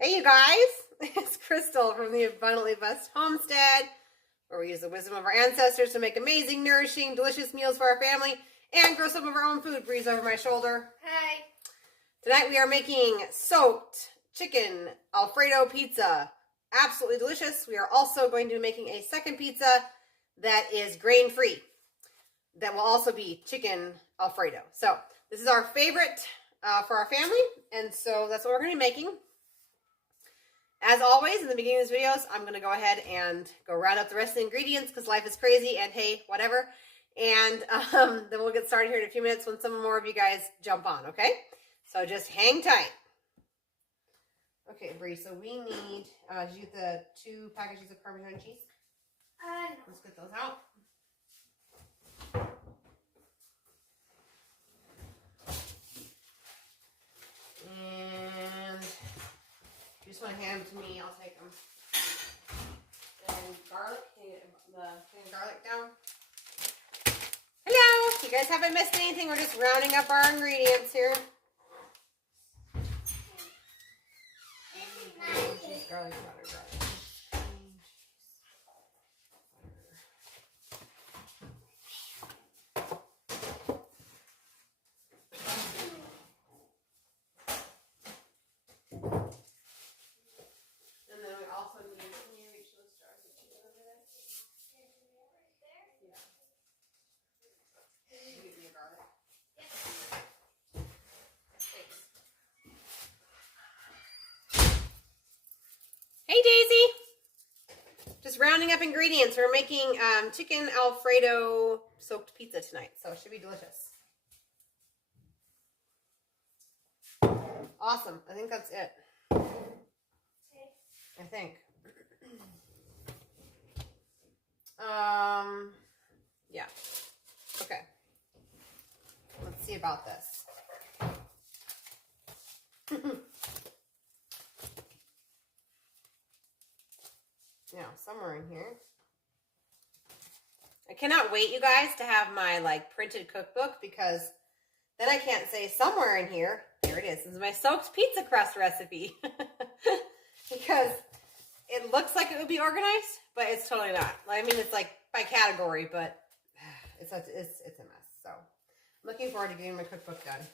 Hey you guys, it's Crystal from the Abundantly Blessed Homestead, where we use the wisdom of our ancestors to make amazing, nourishing, delicious meals for our family and grow some of our own food. Breeze over my shoulder. Hi. Tonight we are making soaked chicken Alfredo pizza. Absolutely delicious. We are also going to be making a second pizza that is grain-free. That will also be chicken Alfredo. So this is our favorite for our family, and so that's what we're going to be making. As always, in the beginning of these videos, I'm going to go ahead and go round up the rest of the ingredients because life is crazy and hey, whatever. And then we'll get started here in a few minutes when some more of you guys jump on, okay? So just hang tight. Okay, Bree, so we need, did you get the 2 packages of Parmesan cheese? No. Let's get those out. And if you just want to hand them to me, I'll take them. And garlic, can you get the garlic down? Hello! You guys haven't missed anything. We're just rounding up our ingredients here. Garlic butter, garlic. And then we also need, can you reach those jars of cheese over there? Yeah. Can you give me a garlic? Yep. Thanks. Hey Daisy! Just rounding up ingredients. We're making chicken Alfredo soaked pizza tonight, so it should be delicious. Awesome. I think that's it. I think. Yeah. Okay. Let's see about this. Yeah, somewhere in here. I cannot wait, you guys, to have my printed cookbook because then I can't say somewhere in here. There it is. This is my soaked pizza crust recipe. Because it looks like it would be organized, but it's totally not. I mean, it's like by category, but it's a mess. So I'm looking forward to getting my cookbook done.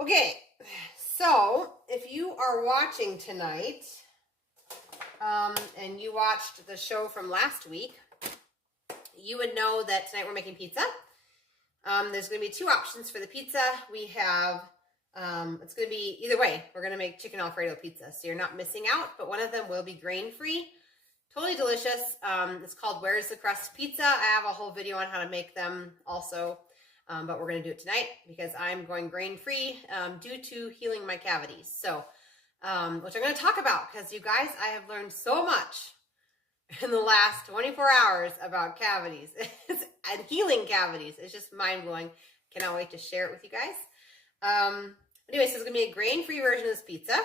Okay, so if you are watching tonight, and you watched the show from last week, you would know that tonight we're making pizza. There's going to be 2 options for the pizza. We have, it's going to be either way. We're going to make chicken Alfredo pizza, so you're not missing out, but one of them will be grain-free. Totally delicious. It's called Where's the Crust Pizza. I have a whole video on how to make them also, but we're going to do it tonight because I'm going grain-free due to healing my cavities. So, which I'm going to talk about because you guys, I have learned so much in the last 24 hours about cavities and healing cavities. It's just mind-blowing. Cannot wait to share it with you guys. Anyway, so it's going to be a grain-free version of this pizza.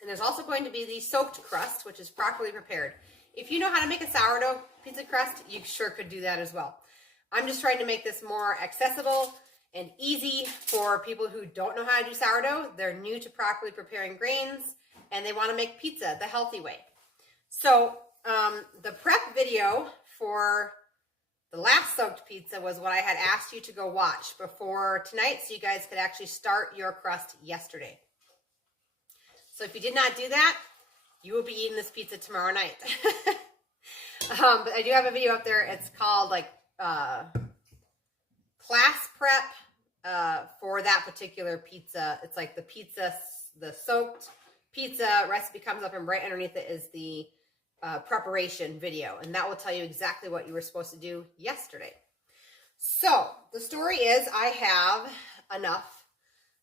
And there's also going to be the soaked crust, which is properly prepared. If you know how to make a sourdough pizza crust, you sure could do that as well. I'm just trying to make this more accessible and easy for people who don't know how to do sourdough. They're new to properly preparing grains, and they want to make pizza the healthy way. So the prep video for the last soaked pizza was what I had asked you to go watch before tonight so you guys could actually start your crust yesterday. So if you did not do that, you will be eating this pizza tomorrow night. But I do have a video up there. It's called class prep for that particular pizza. It's like the soaked pizza recipe comes up, and right underneath it is the preparation video, and that will tell you exactly what you were supposed to do yesterday. So the story is I have enough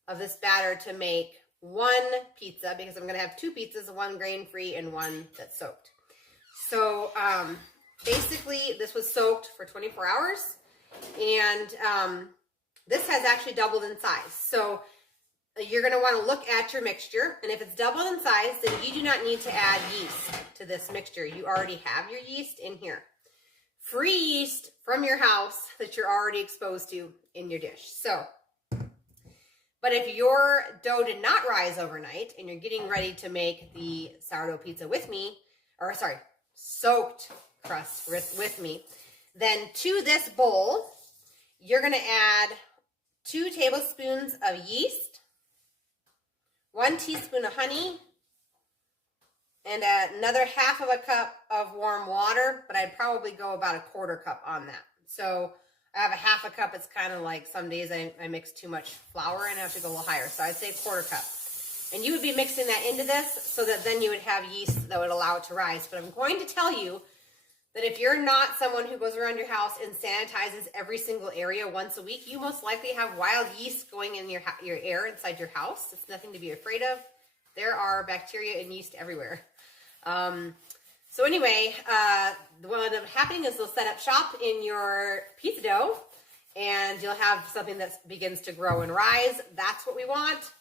of this batter to make 1 pizza because I'm going to have 2 pizzas, 1 grain-free and 1 that's soaked. So basically this was soaked for 24 hours, and this has actually doubled in size. So you're going to want to look at your mixture, and if it's doubled in size, then you do not need to add yeast to this mixture. You already have your yeast in here. Free yeast from your house that you're already exposed to in your dish. So But if your dough did not rise overnight and you're getting ready to make the sourdough pizza with me, or sorry, soaked crust with me, then to this bowl, you're going to add 2 tablespoons of yeast, 1 teaspoon of honey, and another half of a cup of warm water, but I'd probably go about a 1/4 cup on that. So I have a half a cup. It's kind of like some days I mix too much flour and I have to go a little higher. So I'd say 1/4 cup. And you would be mixing that into this so that then you would have yeast that would allow it to rise. But I'm going to tell you that if you're not someone who goes around your house and sanitizes every single area once a week, you most likely have wild yeast going in your air inside your house. It's nothing to be afraid of. There are bacteria and yeast everywhere. So anyway, what will end up happening is they'll set up shop in your pizza dough and you'll have something that begins to grow and rise. That's what we want.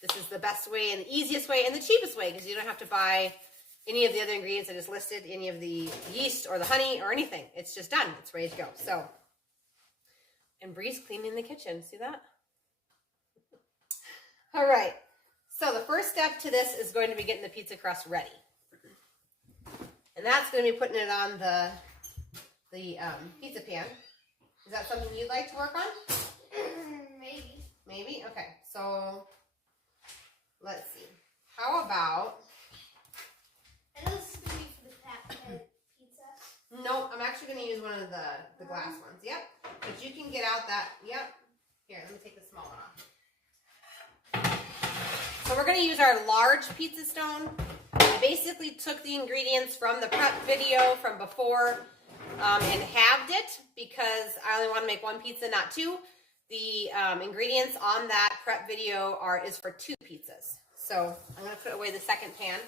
This is the best way and the easiest way and the cheapest way because you don't have to buy any of the other ingredients I just listed, any of the yeast or the honey or anything. It's just done. It's ready to go. So, and Bree's cleaning the kitchen. See that? All right. So the first step to this is going to be getting the pizza crust ready. And that's going to be putting it on the pizza pan. Is that something you'd like to work on? Maybe. Maybe? Okay. So, let's see. How about... I know this is going to be for the pizza. No, I'm actually going to use one of the glass ones. Yep. But you can get out that... Yep. Here, let me take the small one off. So we're going to use our large pizza stone. I basically took the ingredients from the prep video from before and halved it because I only want to make 1 pizza, not 2. The ingredients on that prep video is for 2 pizzas. So I'm going to put away the second pan.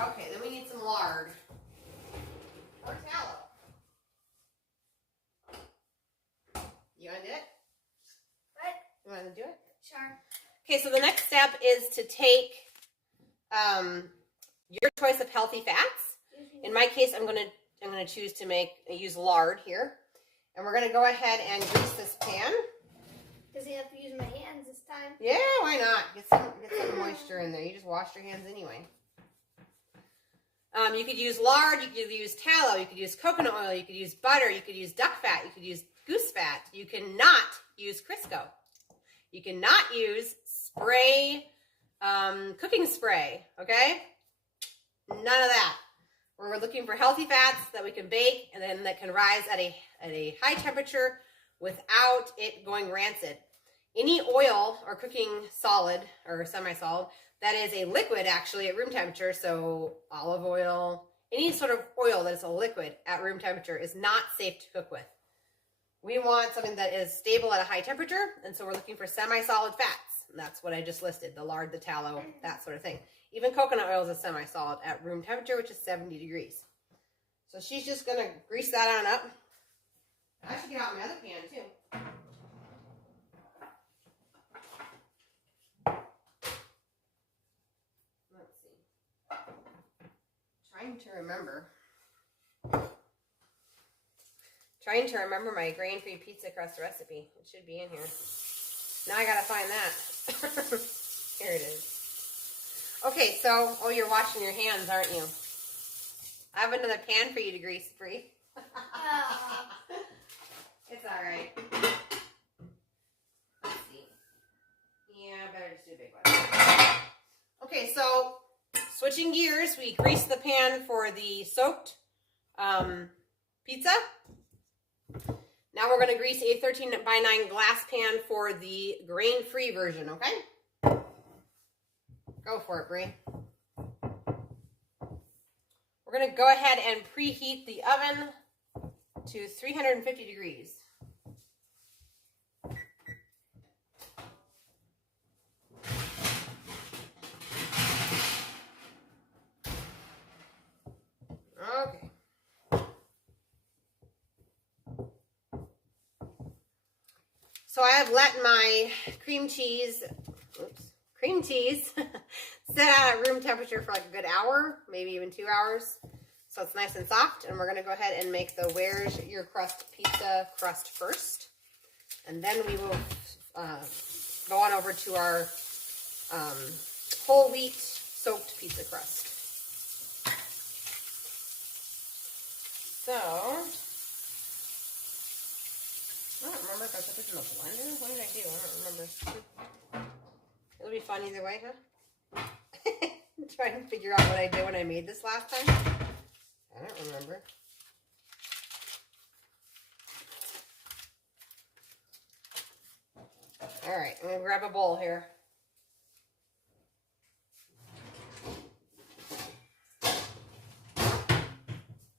Okay, then we need some lard or tallow. You want to do it? What? You want to do it? Sure. Okay, so the next step is to take your choice of healthy fats. In my case, I'm gonna choose to use lard here, and we're gonna go ahead and grease this pan. Does he have to use my hands this time? Yeah, why not? Get some moisture in there. You just wash your hands anyway. You could use lard. You could use tallow. You could use coconut oil. You could use butter. You could use duck fat. You could use goose fat. You cannot use Crisco. You cannot use spray, cooking spray, okay? None of that. We're looking for healthy fats that we can bake and then that can rise at a high temperature without it going rancid. Any oil or cooking solid or semi-solid that is a liquid actually at room temperature, so olive oil, any sort of oil that is a liquid at room temperature is not safe to cook with. We want something that is stable at a high temperature, and so we're looking for semi-solid fats. And that's what I just listed, the lard, the tallow, that sort of thing. Even coconut oil is a semi-solid at room temperature, which is 70 degrees. So she's just going to grease that on up. I should get out my other pan, too. Let's see. Trying to remember my grain-free pizza crust recipe. It should be in here. Now I gotta find that. Here it is. Okay, so, you're washing your hands, aren't you? I have another pan for you to grease, Bree. It's alright. Let's see. Yeah, I better just do a big one. Okay, so, switching gears, we grease the pan for the soaked pizza. Now we're going to grease a 13x9 glass pan for the grain-free version, okay? Go for it, Bree. We're going to go ahead and preheat the oven to 350 degrees. Okay. So I have let my cream cheese set out at room temperature for like a good hour, maybe even 2 hours. so it's nice and soft. And we're going to go ahead and make the Where's Your Crust pizza crust first. And then we will go on over to our whole wheat soaked pizza crust. So, I don't remember if I put this in the blender. What did I do? I don't remember. It'll be fun either way, huh? Trying to figure out what I did when I made this last time. I don't remember. All right, I'm gonna grab a bowl here.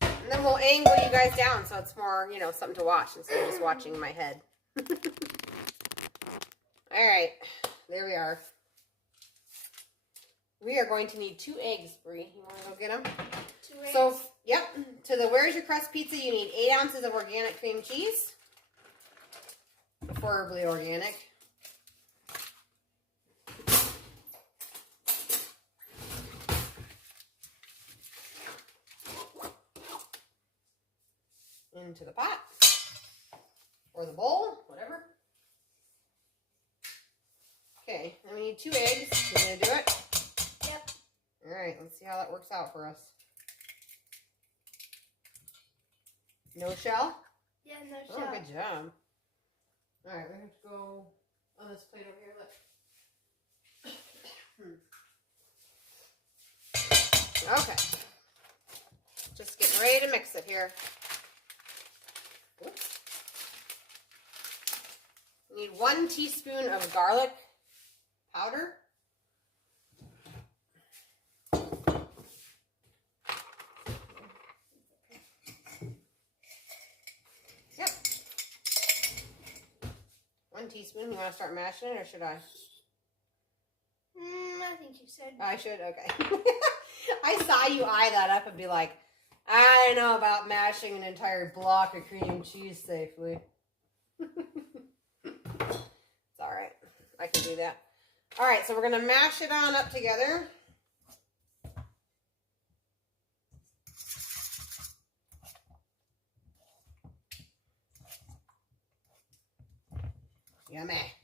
And then we'll angle you guys down so it's more, you know, something to watch instead of just watching my head. All right, there we are. We are going to need 2 eggs, Brie. You want to go get them? 2 eggs? So, yep, to the Where's Your Crust pizza, you need 8 ounces of organic cream cheese. Preferably organic. Into the pot. Or the bowl, whatever. Okay, then we need 2 eggs. You gonna do it? Yep. Alright, let's see how that works out for us. No shell? Yeah, no Oh, shell. good job. Alright, we have to go on this plate over here. Look. Okay. Just getting ready to mix it here. Oops. You need 1 teaspoon of garlic powder. Yep. 1 teaspoon. You want to start mashing it, or should I? I think you said. I should? Okay. I saw you eye that up and be like, I don't know about mashing an entire block of cream cheese safely. It's alright. I can do that. Alright, so we're going to mash it on up together. Yummy.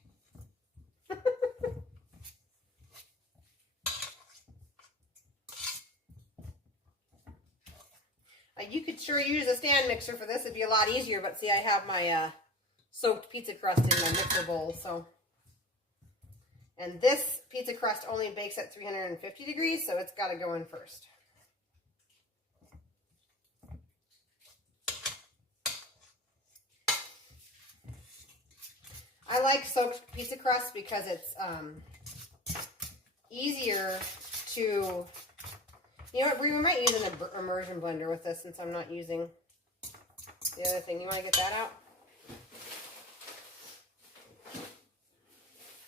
You could sure use a stand mixer for this. It'd be a lot easier, but see, I have my soaked pizza crust in my mixer bowl, so. And this pizza crust only bakes at 350 degrees, so it's got to go in first. I like soaked pizza crust because it's easier to... You know what, Brie, we might use an immersion blender with this since I'm not using the other thing. You want to get that out?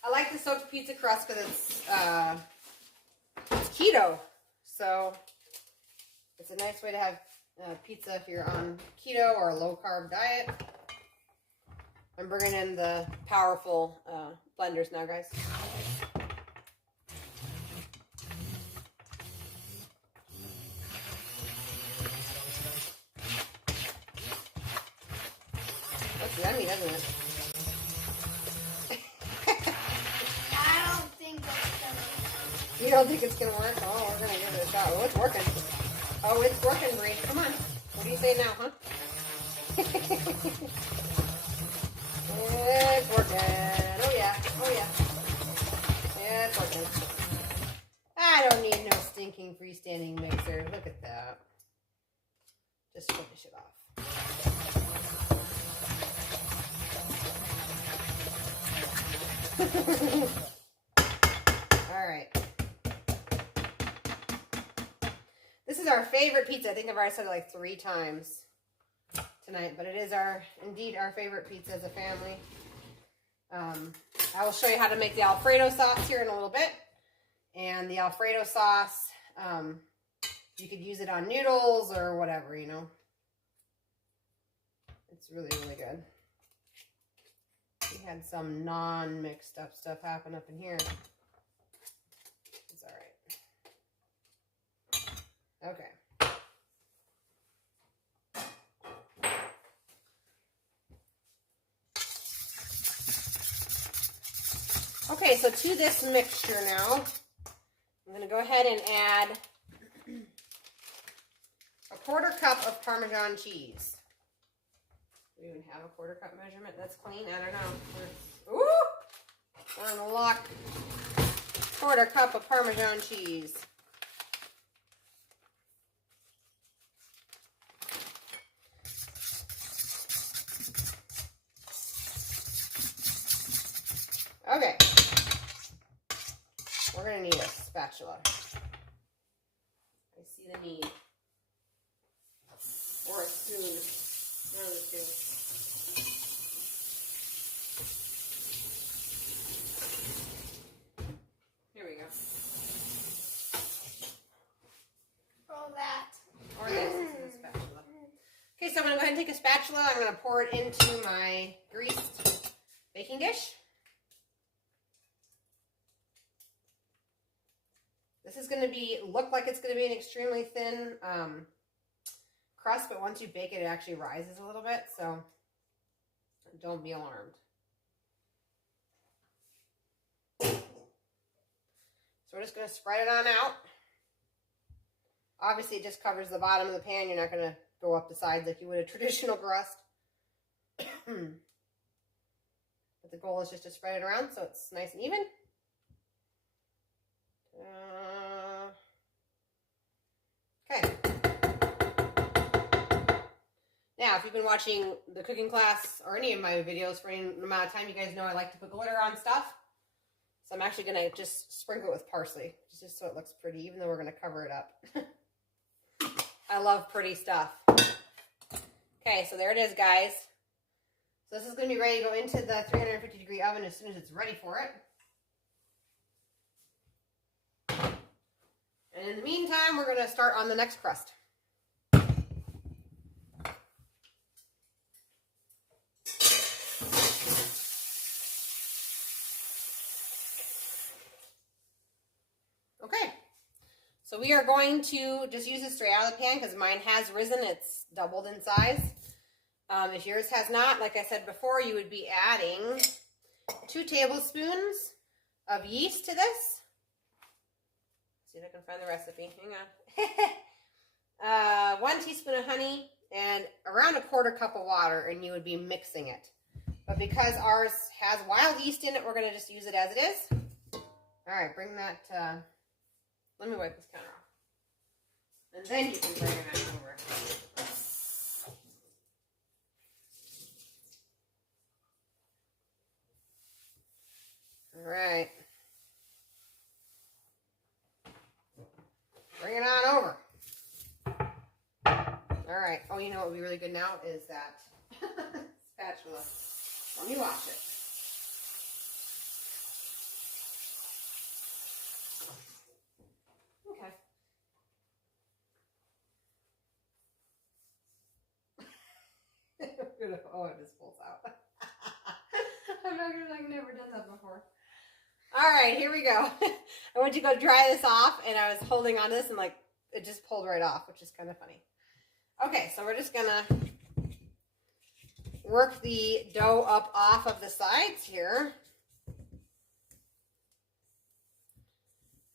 I like the soaked pizza crust because it's keto. So it's a nice way to have pizza if you're on keto or a low-carb diet. I'm bringing in the powerful blenders now, guys. Looks yummy, doesn't it? I don't think that's gonna. You don't think it's gonna work? Oh, we're gonna give it a shot. Oh, it's working. Oh, it's working, Brie. Come on. What do you say now, huh? It's working. Oh yeah. Oh yeah. Yeah, it's working. I don't need no stinking freestanding mixer. Look at that. Just finish it off. All right. This is our favorite pizza. I think I've already said it like 3 times tonight, but it is indeed our favorite pizza as a family. I will show you how to make the Alfredo sauce here in a little bit. And the Alfredo sauce, you could use it on noodles or whatever, you know. It's really, really good. We had some non-mixed up stuff happen up in here. It's all right. Okay. Okay, so to this mixture now, I'm going to go ahead and add a 1/4 cup of Parmesan cheese. Do we even have a 1/4 cup measurement that's clean? I don't know. Ooh! We're on the lock. 1/4 cup of Parmesan cheese. Okay. We're going to need a spatula. I see the need. Or a spoon. One of the two. Here we go. Or that. Or this is in the spatula. Okay, so I'm going to go ahead and take a spatula. I'm going to pour it into my greased baking dish. This is going to look like it's going to be an extremely thin crust, but once you bake it, it actually rises a little bit, so don't be alarmed. So we're just going to spread it on out. Obviously, it just covers the bottom of the pan. You're not going to go up the sides like you would a traditional crust. But the goal is just to spread it around so it's nice and even. Okay. Now, if you've been watching the cooking class or any of my videos for any amount of time, you guys know I like to put glitter on stuff. So I'm actually going to just sprinkle it with parsley, just so it looks pretty, even though we're going to cover it up. I love pretty stuff. Okay, so there it is, guys. So this is going to be ready to go into the 350-degree oven as soon as it's ready for it. And in the meantime, we're going to start on the next crust. Okay, so we are going to just use this straight out of the pan because mine has risen. It's doubled in size. If yours has not, like I said before, you would be adding 2 tablespoons of yeast to this. See if I can find the recipe. Hang on. 1 teaspoon of honey and around a 1/4 cup of water, and you would be mixing it. But because ours has wild yeast in it, we're going to just use it as it is. All right, bring that. Let me wipe this counter off, and then you can bring it back over. All right. Bring it on over. All right. Oh, you know what would be really good now is that spatula. Let me wash it. Okay. Oh, it just pulls out. I've never done that before. All right, here we go. I went to go dry this off, and I was holding on to this, and like it just pulled right off, which is kind of funny. Okay, so we're just gonna work the dough up off of the sides here.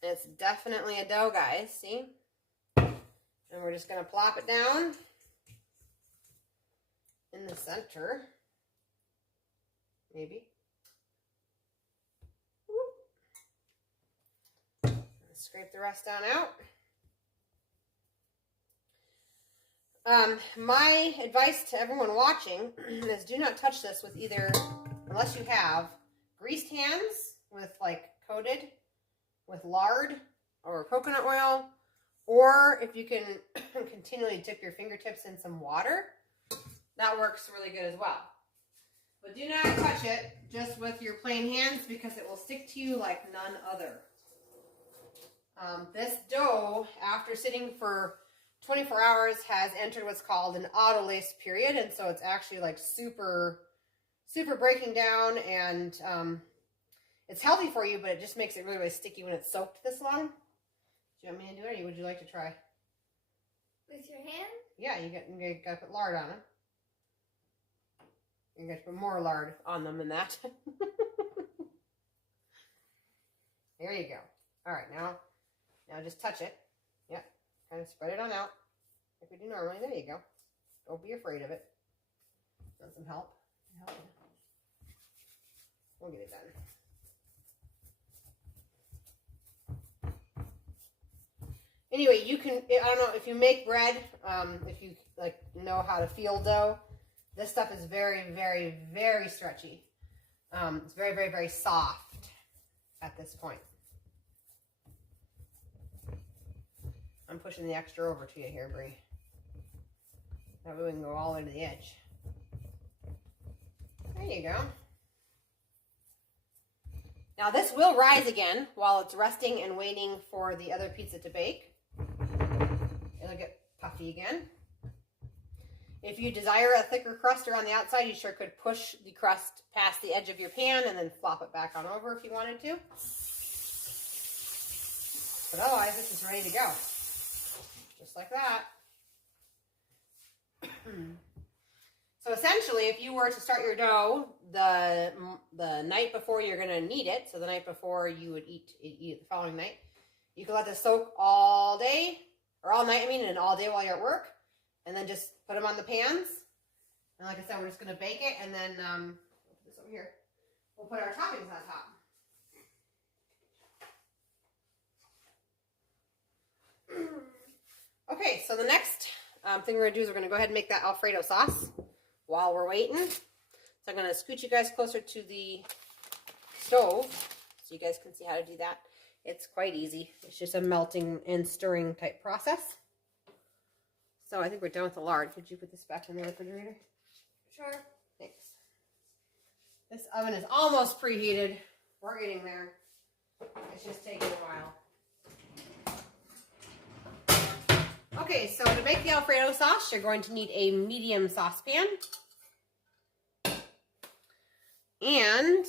It's definitely a dough, guys. See? And we're just gonna plop it down in the center. Maybe. Scrape the rest down out. My advice to everyone watching is do not touch this with either, unless you have greased hands with like coated with lard or coconut oil, or if you can continually dip your fingertips in some water, that works really good as well. But do not touch it just with your plain hands because it will stick to you like none other. This dough, after sitting for 24 hours, has entered what's called an autolyse period, and so it's actually like super breaking down, and it's healthy for you, but it just makes it really, really sticky when it's soaked this long. Do you want me to do it, or would you like to try? With your hand? Yeah, you gotta put lard on them. You gotta put more lard on them than that. There you go. All right, now just touch it. Yep, kind of spread it on out like we do normally. There you go. Don't be afraid of it. Want some help? We'll get it done. Anyway, you can, I don't know, if you make bread, if you like know how to feel dough, this stuff is very, very, very stretchy. It's very, very, very soft at this point. I'm pushing the extra over to you here, Brie. That way we can go all the way to the edge. There you go. Now this will rise again while it's resting and waiting for the other pizza to bake. It'll get puffy again. If you desire a thicker crust around the outside, you sure could push the crust past the edge of your pan and then flop it back on over if you wanted to. But otherwise, this is ready to go. Just like that. So essentially, if you were to start your dough the night before you're going to knead it, so the night before you would eat it the following night, you can let this soak all day, or all night, and all day while you're at work, and then just put them on the pans. And like I said, we're just going to bake it, and then, we'll put this over here. We'll put our toppings on top. Okay, so the next thing we're going to do is we're going to go ahead and make that Alfredo sauce while we're waiting. So I'm going to scoot you guys closer to the stove so you guys can see how to do that. It's quite easy. It's just a melting and stirring type process. So I think we're done with the lard. Could you put this back in the refrigerator? Sure. Thanks. This oven is almost preheated. We're getting there. It's just taking a while. Okay, so to make the Alfredo sauce, you're going to need a medium saucepan. And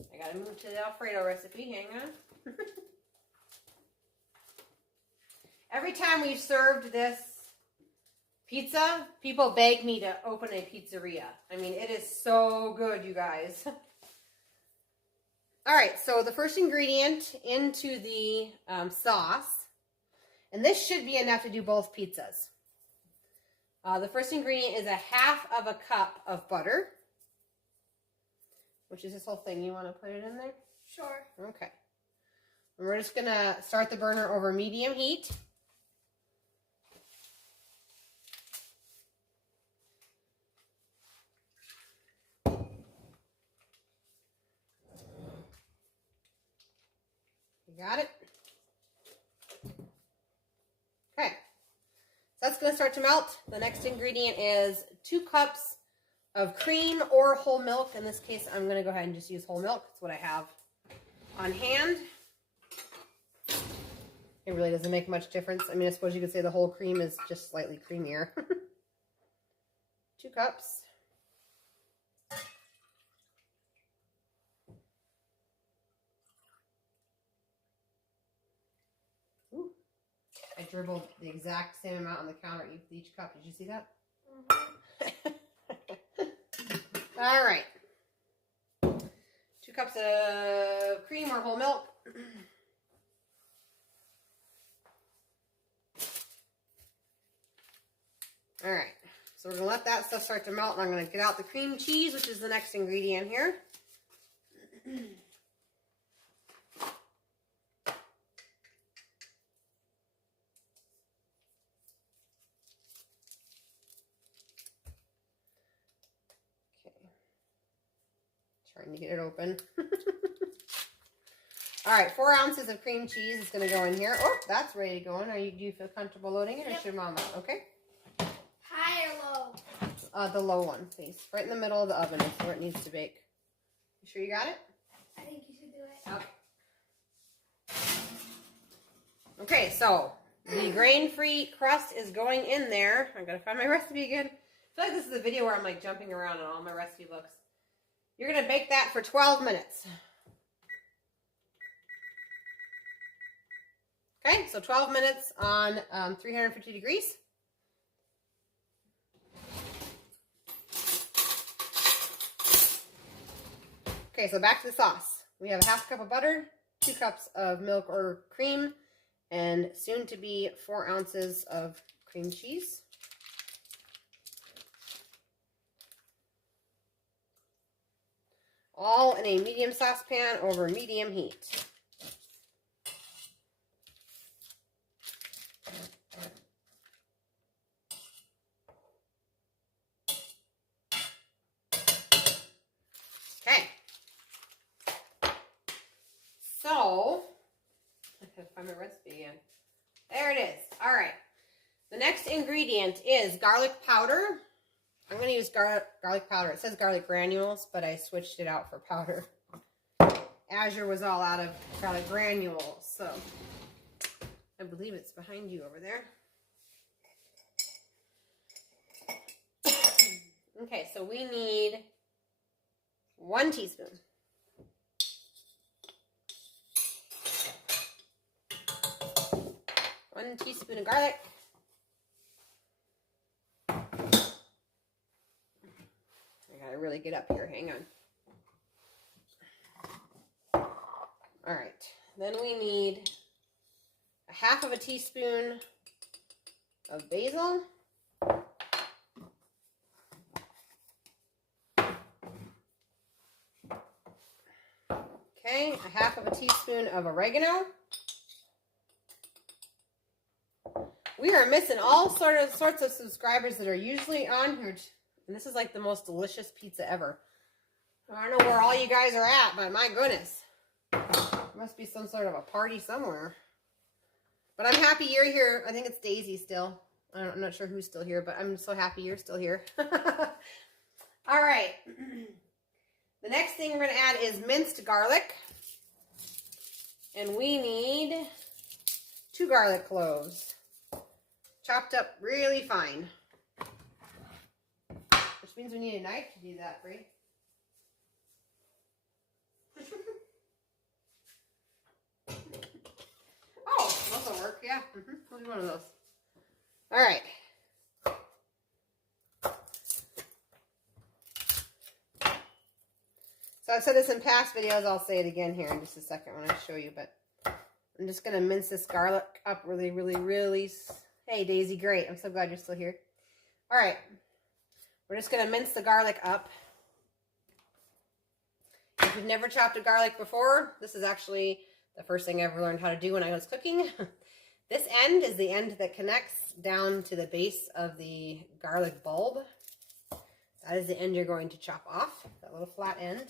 I gotta move to the Alfredo recipe. Hang on. Every time we've served this pizza, people beg me to open a pizzeria. I mean, it is so good, you guys. All right, so the first ingredient into the sauce, and this should be enough to do both pizzas. The first ingredient is 1/2 cup of butter, which is this whole thing. You want to put it in there? Sure. Okay. And we're just going to start the burner over medium heat. You got it? Okay. So that's going to start to melt. The next ingredient is 2 cups of cream or whole milk. In this case, I'm going to go ahead and just use whole milk. That's what I have on hand. It really doesn't make much difference. I mean, I suppose you could say the whole cream is just slightly creamier. 2 cups. Ooh. I dribbled the exact same amount on the counter with each cup. Did you see that? Mm-hmm. All right. 2 cups of cream or whole milk. All right. So we're going to let that stuff start to melt, and I'm going to get out the cream cheese, which is the next ingredient here. Trying to get it open. All right, 4 ounces of cream cheese is going to go in here. Oh, that's ready to go in. Do you feel comfortable loading it, or should Mama? Okay. High or low? The low one, please. Right in the middle of the oven is where it needs to bake. You sure you got it? I think you should do it. Okay. Okay, so the grain-free crust is going in there. I'm going to find my recipe again. I feel like this is a video where I'm like jumping around on all my recipe books. You're going to bake that for 12 minutes. Okay, so 12 minutes on 350 degrees. Okay, so back to the sauce. We have a half cup of butter, 2 cups of milk or cream, and soon to be 4 ounces of cream cheese. All in a medium saucepan over medium heat. Okay. So, I gotta find my recipe again. There it is. All right. The next ingredient is garlic powder. I'm going to use garlic powder. It says garlic granules, but I switched it out for powder. Azure was all out of garlic granules, so I believe it's behind you over there. Okay, so we need 1 teaspoon. One teaspoon of garlic. I gotta really get up here, hang on. All right, then we need a half of a teaspoon of basil. Okay, a half of a teaspoon of oregano. We are missing all sorts of subscribers that are usually on here. And this is like the most delicious pizza ever. I don't know where all you guys are at, but my goodness. There must be some sort of a party somewhere. But I'm happy you're here. I think it's Daisy still. I'm not sure who's still here, but I'm so happy you're still here. All right. The next thing we're going to add is minced garlic. And we need 2 garlic cloves. Chopped up really fine. Which means we need a knife to do that, Bree. Oh, those will work, yeah. We'll do one of those. All right. So I've said this in past videos. I'll say it again here in just a second when I show you, but I'm just going to mince this garlic up really, really, really. Hey, Daisy, great. I'm so glad you're still here. All right. We're just going to mince the garlic up. If you've never chopped a garlic before, this is actually the first thing I ever learned how to do when I was cooking. This end is the end that connects down to the base of the garlic bulb. That is the end you're going to chop off, that little flat end.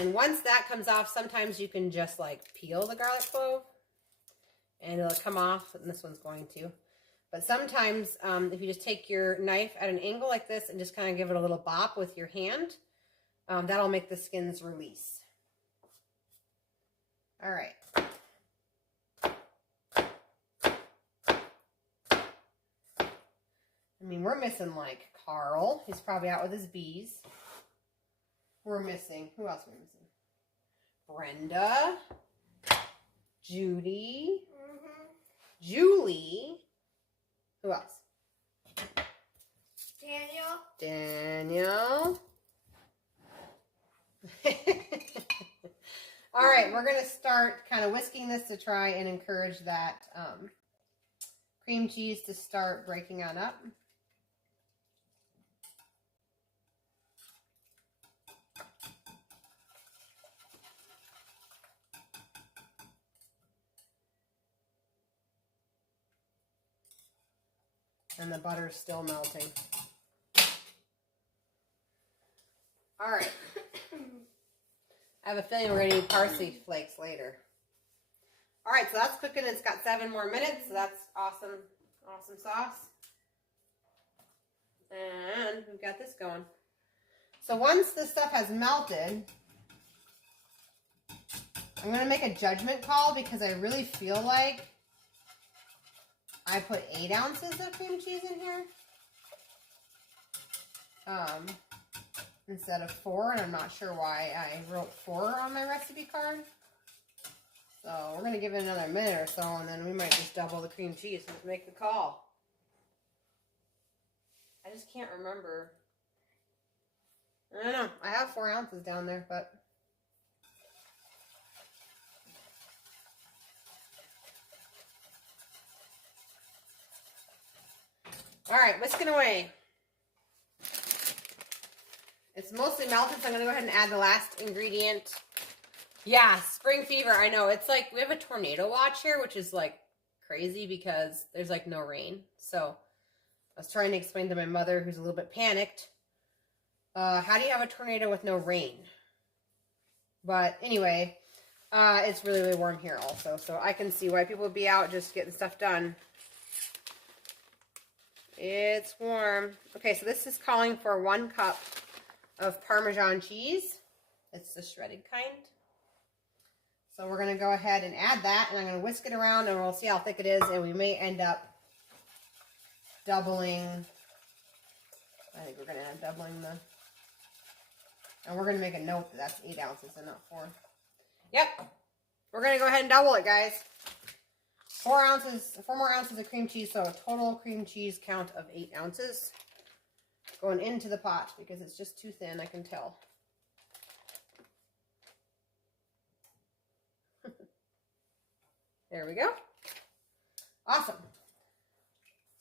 And once that comes off, sometimes you can just like peel the garlic clove and it'll come off, and this one's going to. But sometimes if you just take your knife at an angle like this and just kind of give it a little bop with your hand, that'll make the skins release. All right. I mean, we're missing like Carl. He's probably out with his bees. We're missing, who else are we missing? Brenda. Judy. Julie. Who else? Daniel. All right, we're going to start kind of whisking this to try and encourage that cream cheese to start breaking on up. And the butter's still melting. All right. I have a feeling we're going to need parsley flakes later. All right, so that's cooking. It's got 7 more minutes, so that's awesome, awesome sauce. And we've got this going. So once this stuff has melted, I'm going to make a judgment call because I really feel like I put 8 ounces of cream cheese in here instead of 4, and I'm not sure why I wrote 4 on my recipe card. So we're going to give it another minute or so, and then we might just double the cream cheese and make the call. I just can't remember. I don't know. I have 4 ounces down there, but. All right, whisking away. It's mostly melted, so I'm going to go ahead and add the last ingredient. Yeah, spring fever. I know. It's like we have a tornado watch here, which is like crazy because there's like no rain. So I was trying to explain to my mother, who's a little bit panicked, how do you have a tornado with no rain? But anyway, it's really, really warm here also. So I can see why people would be out just getting stuff done. It's warm. Okay, so this is calling for 1 cup of Parmesan cheese. It's the shredded kind. So we're going to go ahead and add that, and I'm going to whisk it around, and we'll see how thick it is, and we may end up doubling. I think we're going to end up doubling the, and we're going to make a note that that's 8 ounces and not 4. Yep. We're going to go ahead and double it, guys. 4 more ounces of cream cheese, so a total cream cheese count of 8 ounces going into the pot because it's just too thin, I can tell. There we go. Awesome.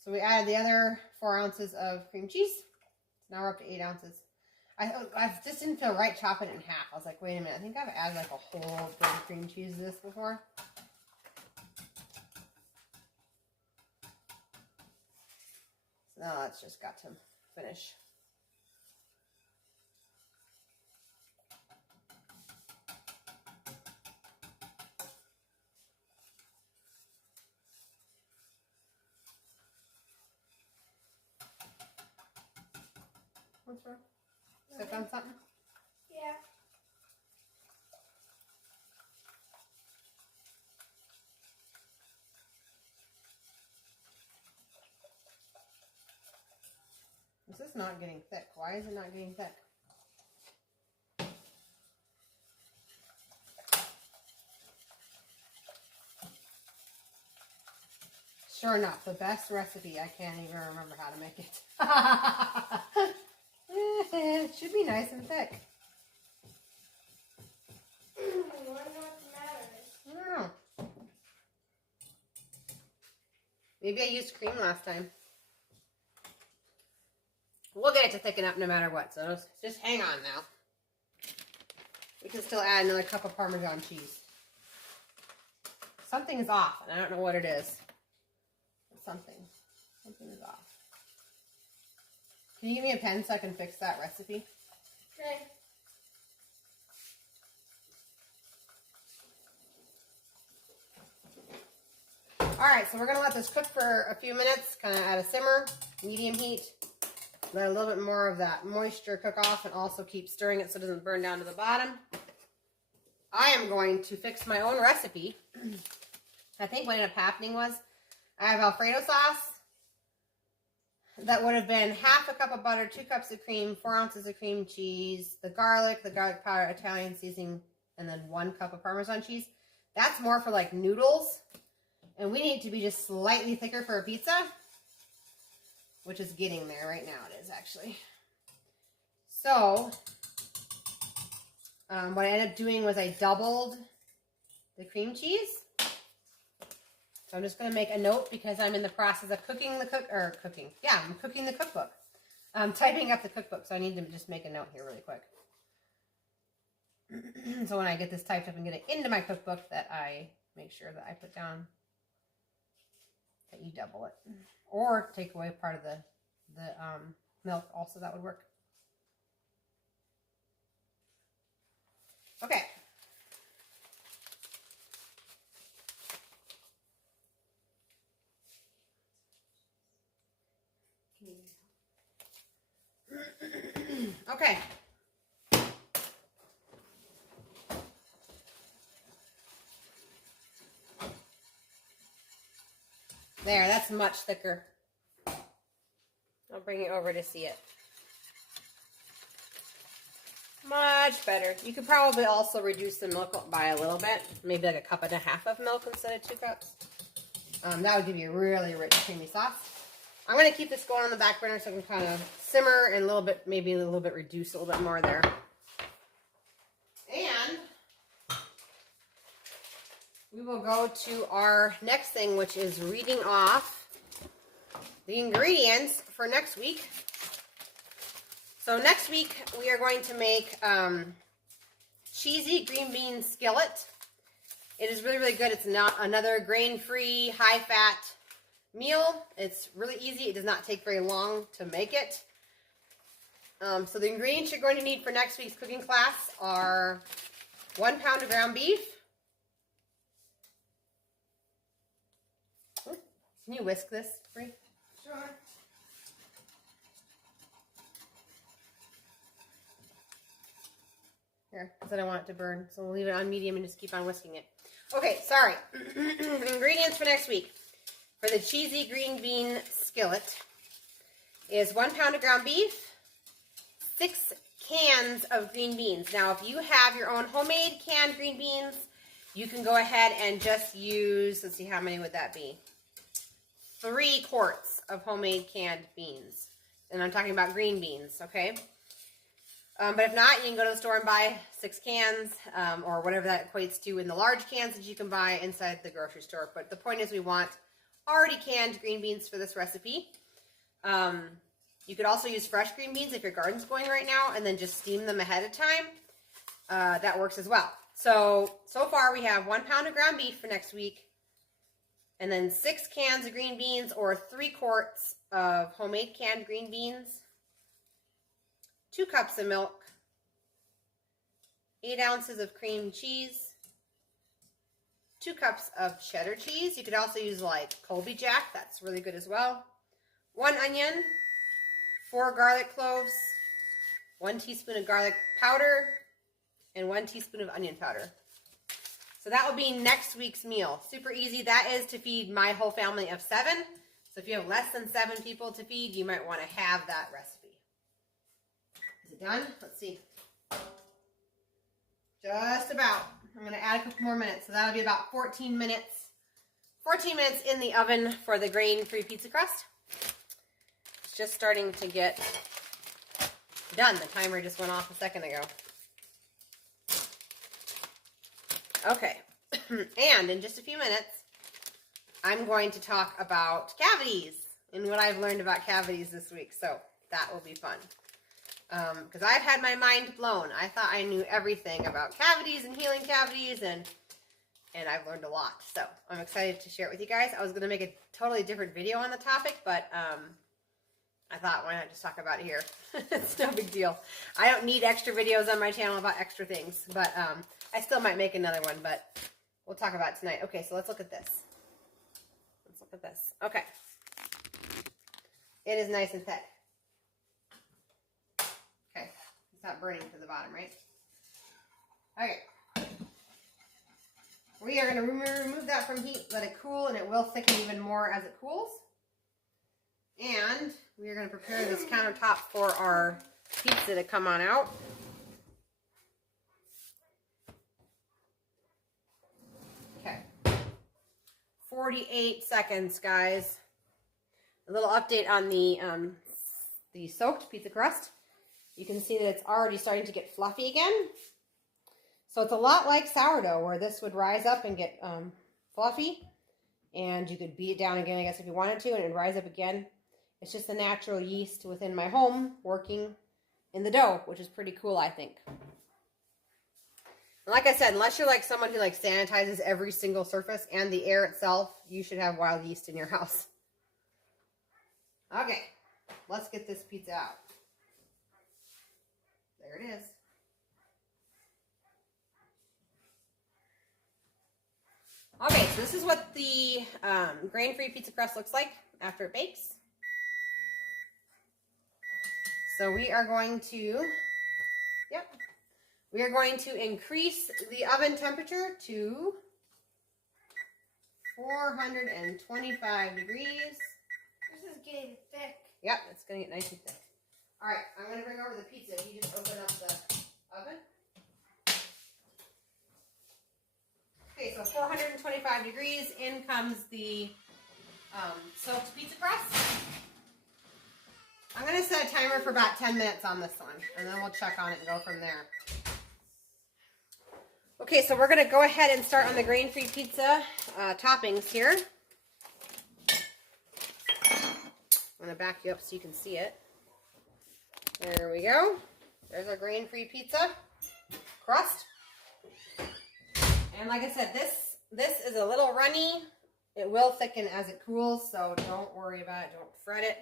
So we added the other 4 ounces of cream cheese. Now we're up to 8 ounces. I just didn't feel right chopping it in half. I was like, wait a minute. I think I've added like a whole big cream cheese to this before. So now it's just got to finish. What's wrong? Step on something? Yeah. This is not getting thick. Why is it not getting thick? Sure enough, the best recipe. I can't even remember how to make it. It should be nice and thick. Why not matters? I don't know. Maybe I used cream last time. We'll get it to thicken up no matter what, so just hang on now. We can still add another cup of Parmesan cheese. Something is off, and I don't know what it is. Something is off. Can you give me a pen so I can fix that recipe? Okay. Alright, so we're going to let this cook for a few minutes, kind of at a simmer, medium heat. Let a little bit more of that moisture cook off and also keep stirring it so it doesn't burn down to the bottom. I am going to fix my own recipe. I think what ended up happening was I have Alfredo sauce. That would have been half a cup of butter, 2 cups of cream, 4 ounces of cream cheese, the garlic powder, Italian seasoning, and then 1 cup of Parmesan cheese. That's more for like noodles. And we need to be just slightly thicker for a pizza, which is getting there right now. It is actually. So what I ended up doing was I doubled the cream cheese. So I'm just going to make a note because I'm in the process of cooking the I'm cooking the cookbook. I'm typing up the cookbook, so I need to just make a note here really quick. So when I get this typed up and get it into my cookbook, that I make sure that I put down that you double it. Or take away part of the milk also, that would work. Okay. Okay. There, that's much thicker. I'll bring it over to see it. Much better. You could probably also reduce the milk by a little bit. Maybe like 1.5 cups of milk instead of 2 cups. That would give you a really rich creamy sauce. I'm going to keep this going on the back burner so I can kind of simmer and a little bit, maybe a little bit reduce a little bit more there. And we will go to our next thing, which is reading off the ingredients for next week. So next week we are going to make cheesy green bean skillet. It is really, really good. It's not another grain-free, high-fat meal. It's really easy. It does not take very long to make it. So the ingredients you're going to need for next week's cooking class are 1 pound of ground beef. Can you whisk this, Bree? Sure. Here, because I don't want it to burn. So we'll leave it on medium and just keep on whisking it. Okay, sorry. Ingredients for next week. For the cheesy green bean skillet is 1 pound of ground beef, 6 cans of green beans. Now, if you have your own homemade canned green beans, you can go ahead and just use, let's see, how many would that be? 3 quarts of homemade canned beans. And I'm talking about green beans, okay? But if not, you can go to the store and buy 6 cans or whatever that equates to in the large cans that you can buy inside the grocery store. But the point is we want already canned green beans for this recipe. You could also use fresh green beans if your garden's going right now and then just steam them ahead of time. That works as well. So far we have 1 pound of ground beef for next week and then 6 cans of green beans or 3 quarts of homemade canned green beans, 2 cups of milk, 8 ounces of cream cheese, 2 cups of cheddar cheese. You could also use like Colby Jack. That's really good as well. 1 onion, 4 garlic cloves, 1 teaspoon of garlic powder, and 1 teaspoon of onion powder. So that will be next week's meal. Super easy. That is to feed my whole family of 7. So if you have less than 7 people to feed, you might want to have that recipe. Is it done? Let's see. Just about. I'm going to add a couple more minutes. So that'll be about 14 minutes. 14 minutes in the oven for the grain-free pizza crust. It's just starting to get done. The timer just went off a second ago. Okay. And in just a few minutes, I'm going to talk about cavities and what I've learned about cavities this week. So that will be fun. Because I've had my mind blown. I thought I knew everything about cavities and healing cavities, and I've learned a lot. So I'm excited to share it with you guys. I was going to make a totally different video on the topic, but I thought, why not just talk about it here? It's no big deal. I don't need extra videos on my channel about extra things, but I still might make another one, but we'll talk about it tonight. Okay, so let's look at this. Let's look at this. Okay. It is nice and thick. Okay, it's not burning to the bottom, right? Okay. We are going to remove that from heat, let it cool, and it will thicken even more as it cools. And we are going to prepare this countertop for our pizza to come on out. Okay. 48 seconds, guys. A little update on the soaked pizza crust. You can see that it's already starting to get fluffy again. So it's a lot like sourdough, where this would rise up and get fluffy. And you could beat it down again, I guess, if you wanted to, and it would rise up again. It's just the natural yeast within my home working in the dough, which is pretty cool, I think. And like I said, unless you're like someone who like sanitizes every single surface and the air itself, you should have wild yeast in your house. Okay, let's get this pizza out. There it is. Okay, so this is what the grain-free pizza crust looks like after it bakes. So we are going to, we are going to increase the oven temperature to 425 degrees. This is getting thick. Yep, it's going to get nice and thick. All right, I'm going to bring over the pizza. You just open up the oven. Okay, so 425 degrees. In comes the soaked pizza crust. I'm going to set a timer for about 10 minutes on this one, and then we'll check on it and go from there. Okay, so we're going to go ahead and start on the grain-free pizza toppings here. I'm going to back you up so you can see it. There we go. There's our grain-free pizza crust. And like I said, this is a little runny. It will thicken as it cools, so don't worry about it. Don't fret it.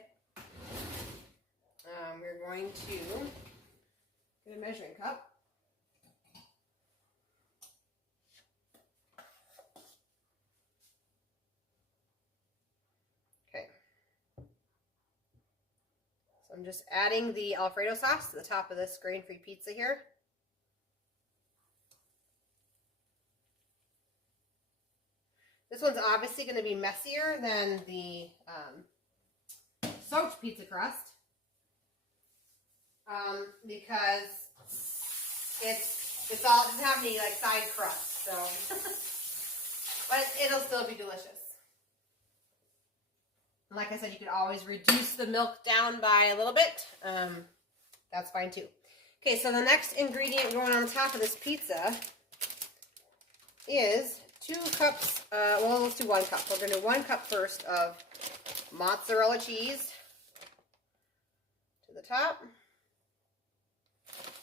We're going to get a measuring cup. Okay. So I'm just adding the Alfredo sauce to the top of this grain-free pizza here. This one's obviously going to be messier than the soaked pizza crust because it doesn't have any like side crust, so but it'll still be delicious. And like I said, you could always reduce the milk down by a little bit. That's fine too. Okay, so the next ingredient going on top of this pizza is 2 cups, well, let's do 1 cup. We're going to do 1 cup first of mozzarella cheese to the top.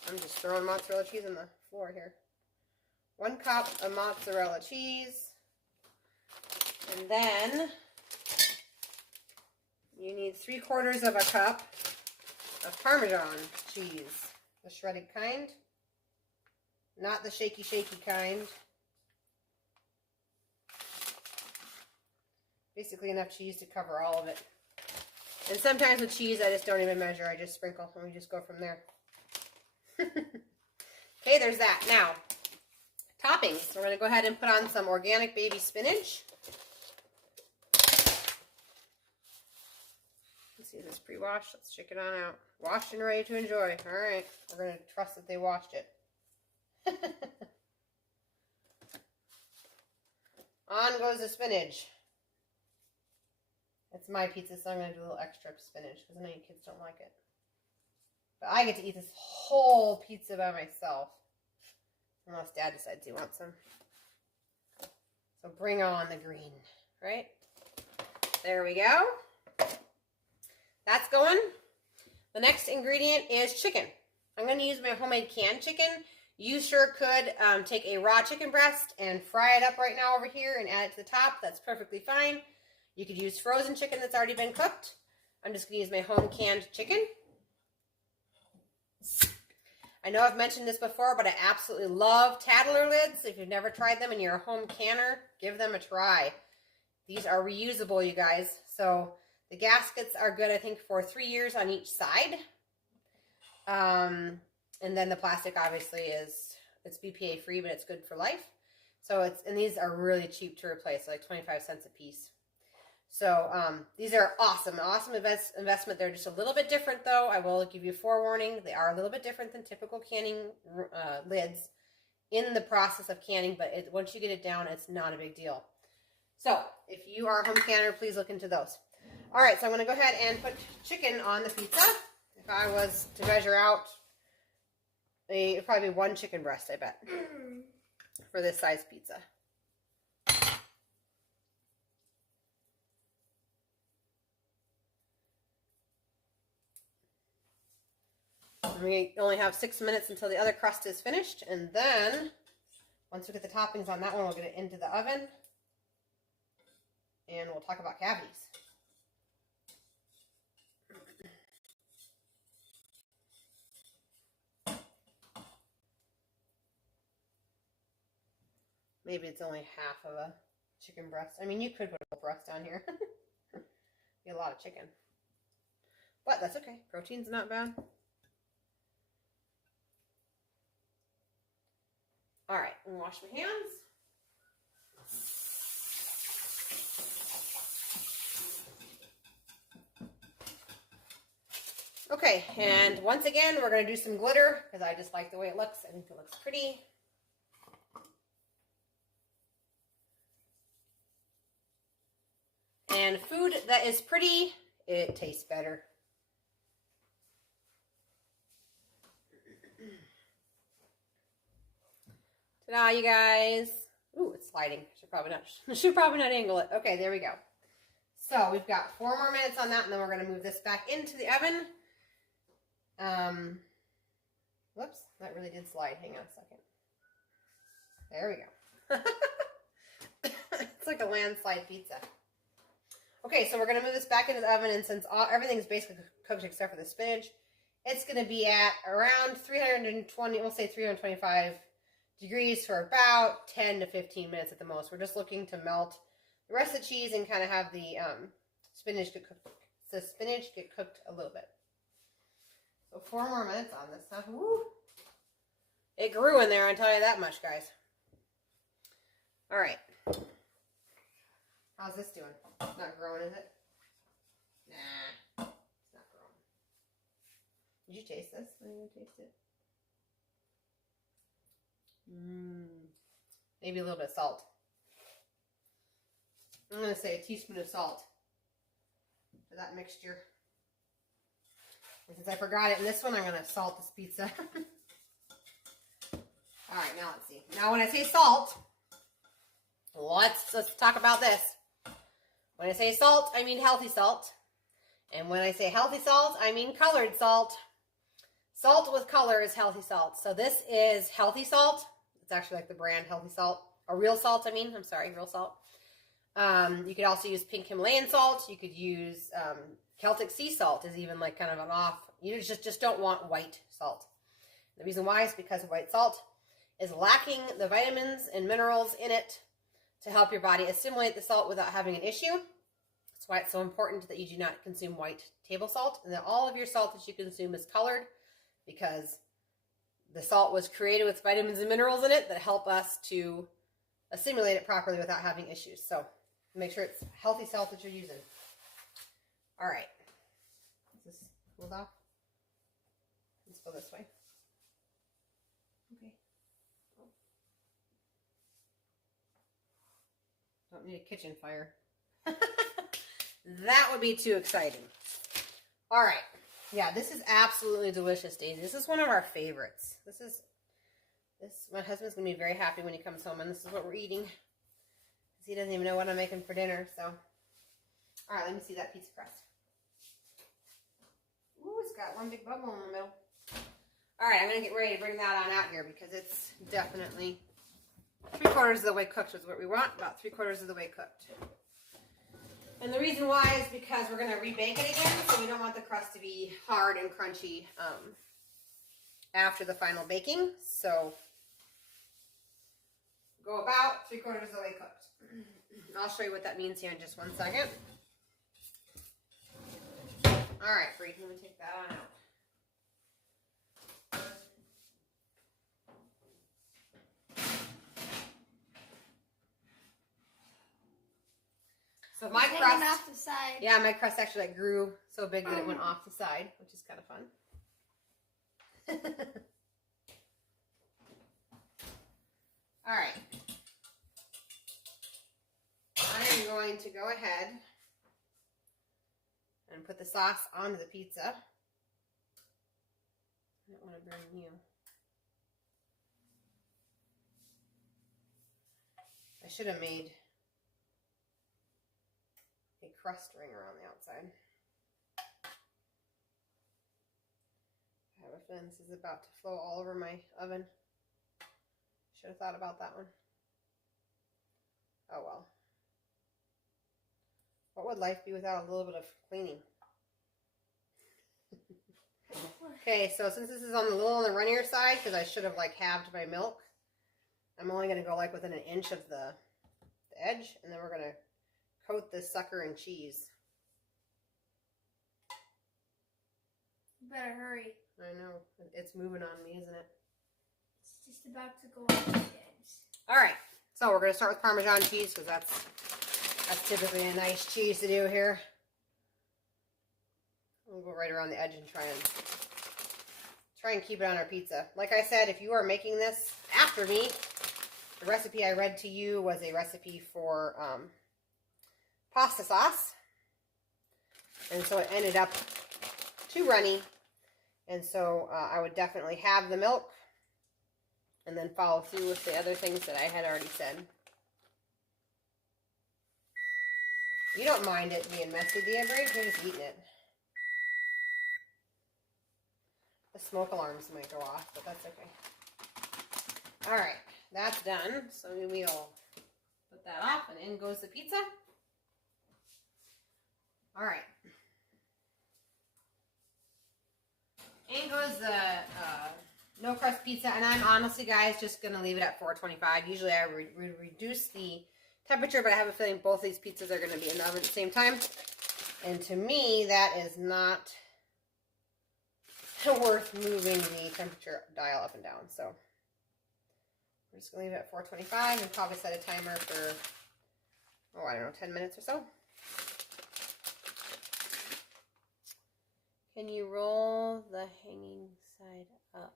I'm just throwing mozzarella cheese on the floor here. 1 cup of mozzarella cheese. And then you need 3/4 of a cup of Parmesan cheese. The shredded kind. Not the shaky kind. Basically enough cheese to cover all of it. And sometimes with cheese, I just don't even measure. I just sprinkle and we just go from there. Okay, there's that. Now, toppings. We're going to go ahead and put on some organic baby spinach. Let's see, this is pre-washed. Let's check it on out. Washed and ready to enjoy. All right. We're going to trust that they washed it. On goes the spinach. It's my pizza, so I'm going to do a little extra spinach because I know you kids don't like it. But I get to eat this whole pizza by myself. Unless Dad decides he wants some. So bring on the green, right? There we go. That's going. The next ingredient is chicken. I'm going to use my homemade canned chicken. You sure could take a raw chicken breast and fry it up right now over here and add it to the top. That's perfectly fine. You could use frozen chicken that's already been cooked. I'm just going to use my home canned chicken. I know I've mentioned this before, but I absolutely love Tattler lids. If you've never tried them and you're a home canner, give them a try. These are reusable, you guys. So the gaskets are good, I think, for 3 years on each side. And then the plastic obviously it's BPA free, but it's good for life. So and these are really cheap to replace, like 25 cents a piece. So these are awesome investment. They're just a little bit different though. I will give you forewarning. They are a little bit different than typical canning lids in the process of canning, but once you get it down, it's not a big deal. So if you are a home canner, please look into those. All right, so I'm going to go ahead and put chicken on the pizza. If I was to measure out, it'd probably be 1 chicken breast, I bet, for this size pizza. We only have 6 minutes until the other crust is finished, and then once we get the toppings on that one, we'll get it into the oven, and we'll talk about cavities. Maybe it's only half of a chicken breast. I mean, you could put a whole breast down here. Be a lot of chicken. But that's okay. Protein's not bad. All right, I'm gonna wash my hands. Okay, and once again, we're gonna do some glitter because I just like the way it looks. I think it looks pretty. And food that is pretty, it tastes better. Ta-da, you guys. Ooh, it's sliding. Should probably not angle it. Okay, there we go. So we've got 4 more minutes on that, and then we're going to move this back into the oven. Whoops, that really did slide. Hang on a second. There we go. It's like a landslide pizza. Okay, so we're going to move this back into the oven, and since everything's basically cooked except for the spinach, it's going to be at around 320, we'll say 325 degrees for about 10 to 15 minutes at the most. We're just looking to melt the rest of the cheese and kind of have the spinach get cooked a little bit. So 4 more minutes on this stuff. Woo! It grew in there, I'll tell you that much, guys. All right. How's this doing? It's not growing, is it? Nah, it's not growing. Did you taste this? Are you gonna taste it? Maybe a little bit of salt. I'm gonna say a teaspoon of salt for that mixture. And since I forgot it in this one, I'm gonna salt this pizza. All right, now let's see. Now, when I say salt, let's talk about this. When I say salt, I mean healthy salt. And when I say healthy salt, I mean colored salt. Salt with color is healthy salt. So this is healthy salt. It's actually like the brand Healthy Salt. Or real salt, real salt. You could also use pink Himalayan salt. You could use Celtic sea salt is even like kind of an off. You just don't want white salt. The reason why is because white salt is lacking the vitamins and minerals in it to help your body assimilate the salt without having an issue. That's why it's so important that you do not consume white table salt, and that all of your salt that you consume is colored, because the salt was created with vitamins and minerals in it that help us to assimilate it properly without having issues. So make sure it's healthy salt that you're using. All right. Is this cooled off? Let's go this way. Okay. Don't need a kitchen fire. That would be too exciting. All right. Yeah, this is absolutely delicious, Daisy. This is one of our favorites. My husband's going to be very happy when he comes home, and this is what we're eating. He doesn't even know what I'm making for dinner, so. All right, let me see that pizza crust. Ooh, it's got one big bubble in the middle. All right, I'm going to get ready to bring that on out here because it's definitely 3/4 of the way cooked is what we want, about 3/4 of the way cooked. And the reason why is because we're going to rebake it again, so we don't want the crust to be hard and crunchy after the final baking. So go about 3/4 of the way cooked. I'll show you what that means here in just 1 second. All right, Bree, let me take that on out. So my crust, off the side. Yeah, my crust actually like grew so big that it went off the side, which is kind of fun. All right. I am going to go ahead and put the sauce onto the pizza. I don't want to burn you. I should have made a crust ring around the outside. I have a feeling this is about to flow all over my oven. Should have thought about that one. Oh well. What would life be without a little bit of cleaning? Okay, so since this is on the runnier side, because I should have like halved my milk, I'm only going to go like within an inch of the edge, and then we're going to coat this sucker in cheese. You better hurry. I know. It's moving on me, isn't it? It's just about to go off the eggs. All right. So we're going to start with Parmesan cheese because that's typically a nice cheese to do here. We'll go right around the edge and try and keep it on our pizza. Like I said, if you are making this after me, the recipe I read to you was a recipe for pasta sauce. And so it ended up too runny. And so I would definitely have the milk and then follow through with the other things that I had already said. You don't mind it being messy, do you, Brie? You're just eating it. The smoke alarms might go off, but that's okay. All right, that's done. So we'll put that off, and in goes the pizza. All right. In goes the no crust pizza, and I'm honestly, guys, just gonna leave it at 425. Usually I reduce the temperature, but I have a feeling both these pizzas are gonna be in the oven at the same time. And to me, that is not worth moving the temperature dial up and down. So we're just gonna leave it at 425 and probably set a timer for, oh, I don't know, 10 minutes or so. Can you roll the hanging side up?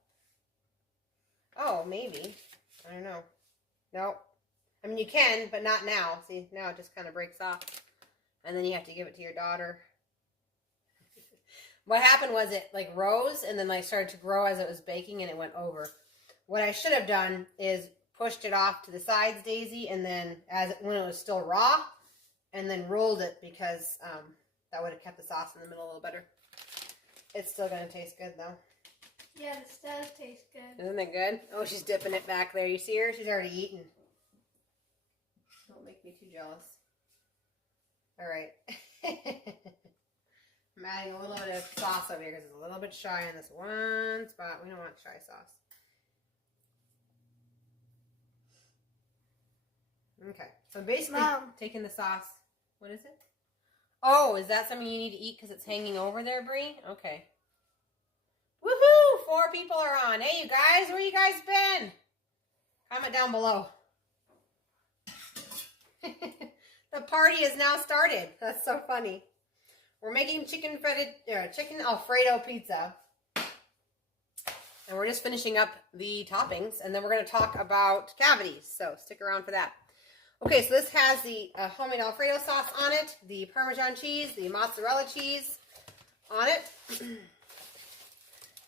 Oh, maybe. I don't know. Nope. I mean, you can, but not now. See, now it just kind of breaks off. And then you have to give it to your daughter. What happened was it like rose and then like started to grow as it was baking and it went over. What I should have done is pushed it off to the sides, Daisy, and then when it was still raw, and then rolled it because that would have kept the sauce in the middle a little better. It's still going to taste good, though. Yeah, this does taste good. Isn't it good? Oh, she's dipping it back there. You see her? She's already eaten. Don't make me too jealous. All right. I'm adding a little bit of sauce over here because it's a little bit shy in this one spot. We don't want shy sauce. Okay. So basically, taking the sauce. What is it? Oh, is that something you need to eat because it's hanging over there, Brie? Okay. Woohoo! 4 people are on. Hey, you guys, where you guys been? Comment down below. The party is now started. That's so funny. We're making chicken Alfredo pizza. And we're just finishing up the toppings. And then we're going to talk about cavities. So stick around for that. Okay, so this has the homemade Alfredo sauce on it, the Parmesan cheese, the mozzarella cheese on it.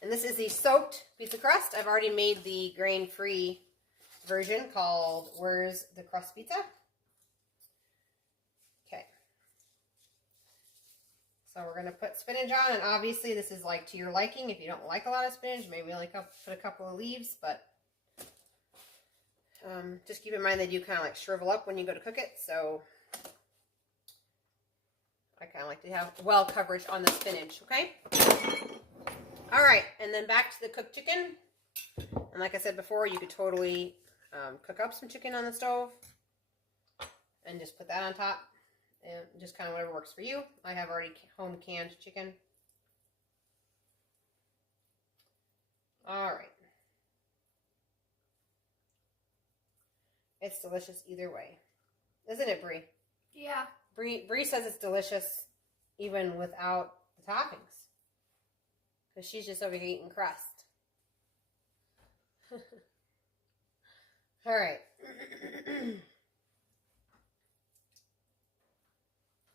And this is the soaked pizza crust. I've already made the grain-free version called Where's the Crust Pizza? Okay. So we're going to put spinach on, and obviously this is like to your liking. If you don't like a lot of spinach, maybe like put a couple of leaves, but just keep in mind they do kind of like shrivel up when you go to cook it, so I kind of like to have well coverage on the spinach, okay? All right, and then back to the cooked chicken. And like I said before, you could totally cook up some chicken on the stove and just put that on top, and just kind of whatever works for you. I have already home canned chicken. All right. It's delicious either way. Isn't it, Brie? Yeah. Brie says it's delicious even without the toppings. Because she's just over here eating crust. All right.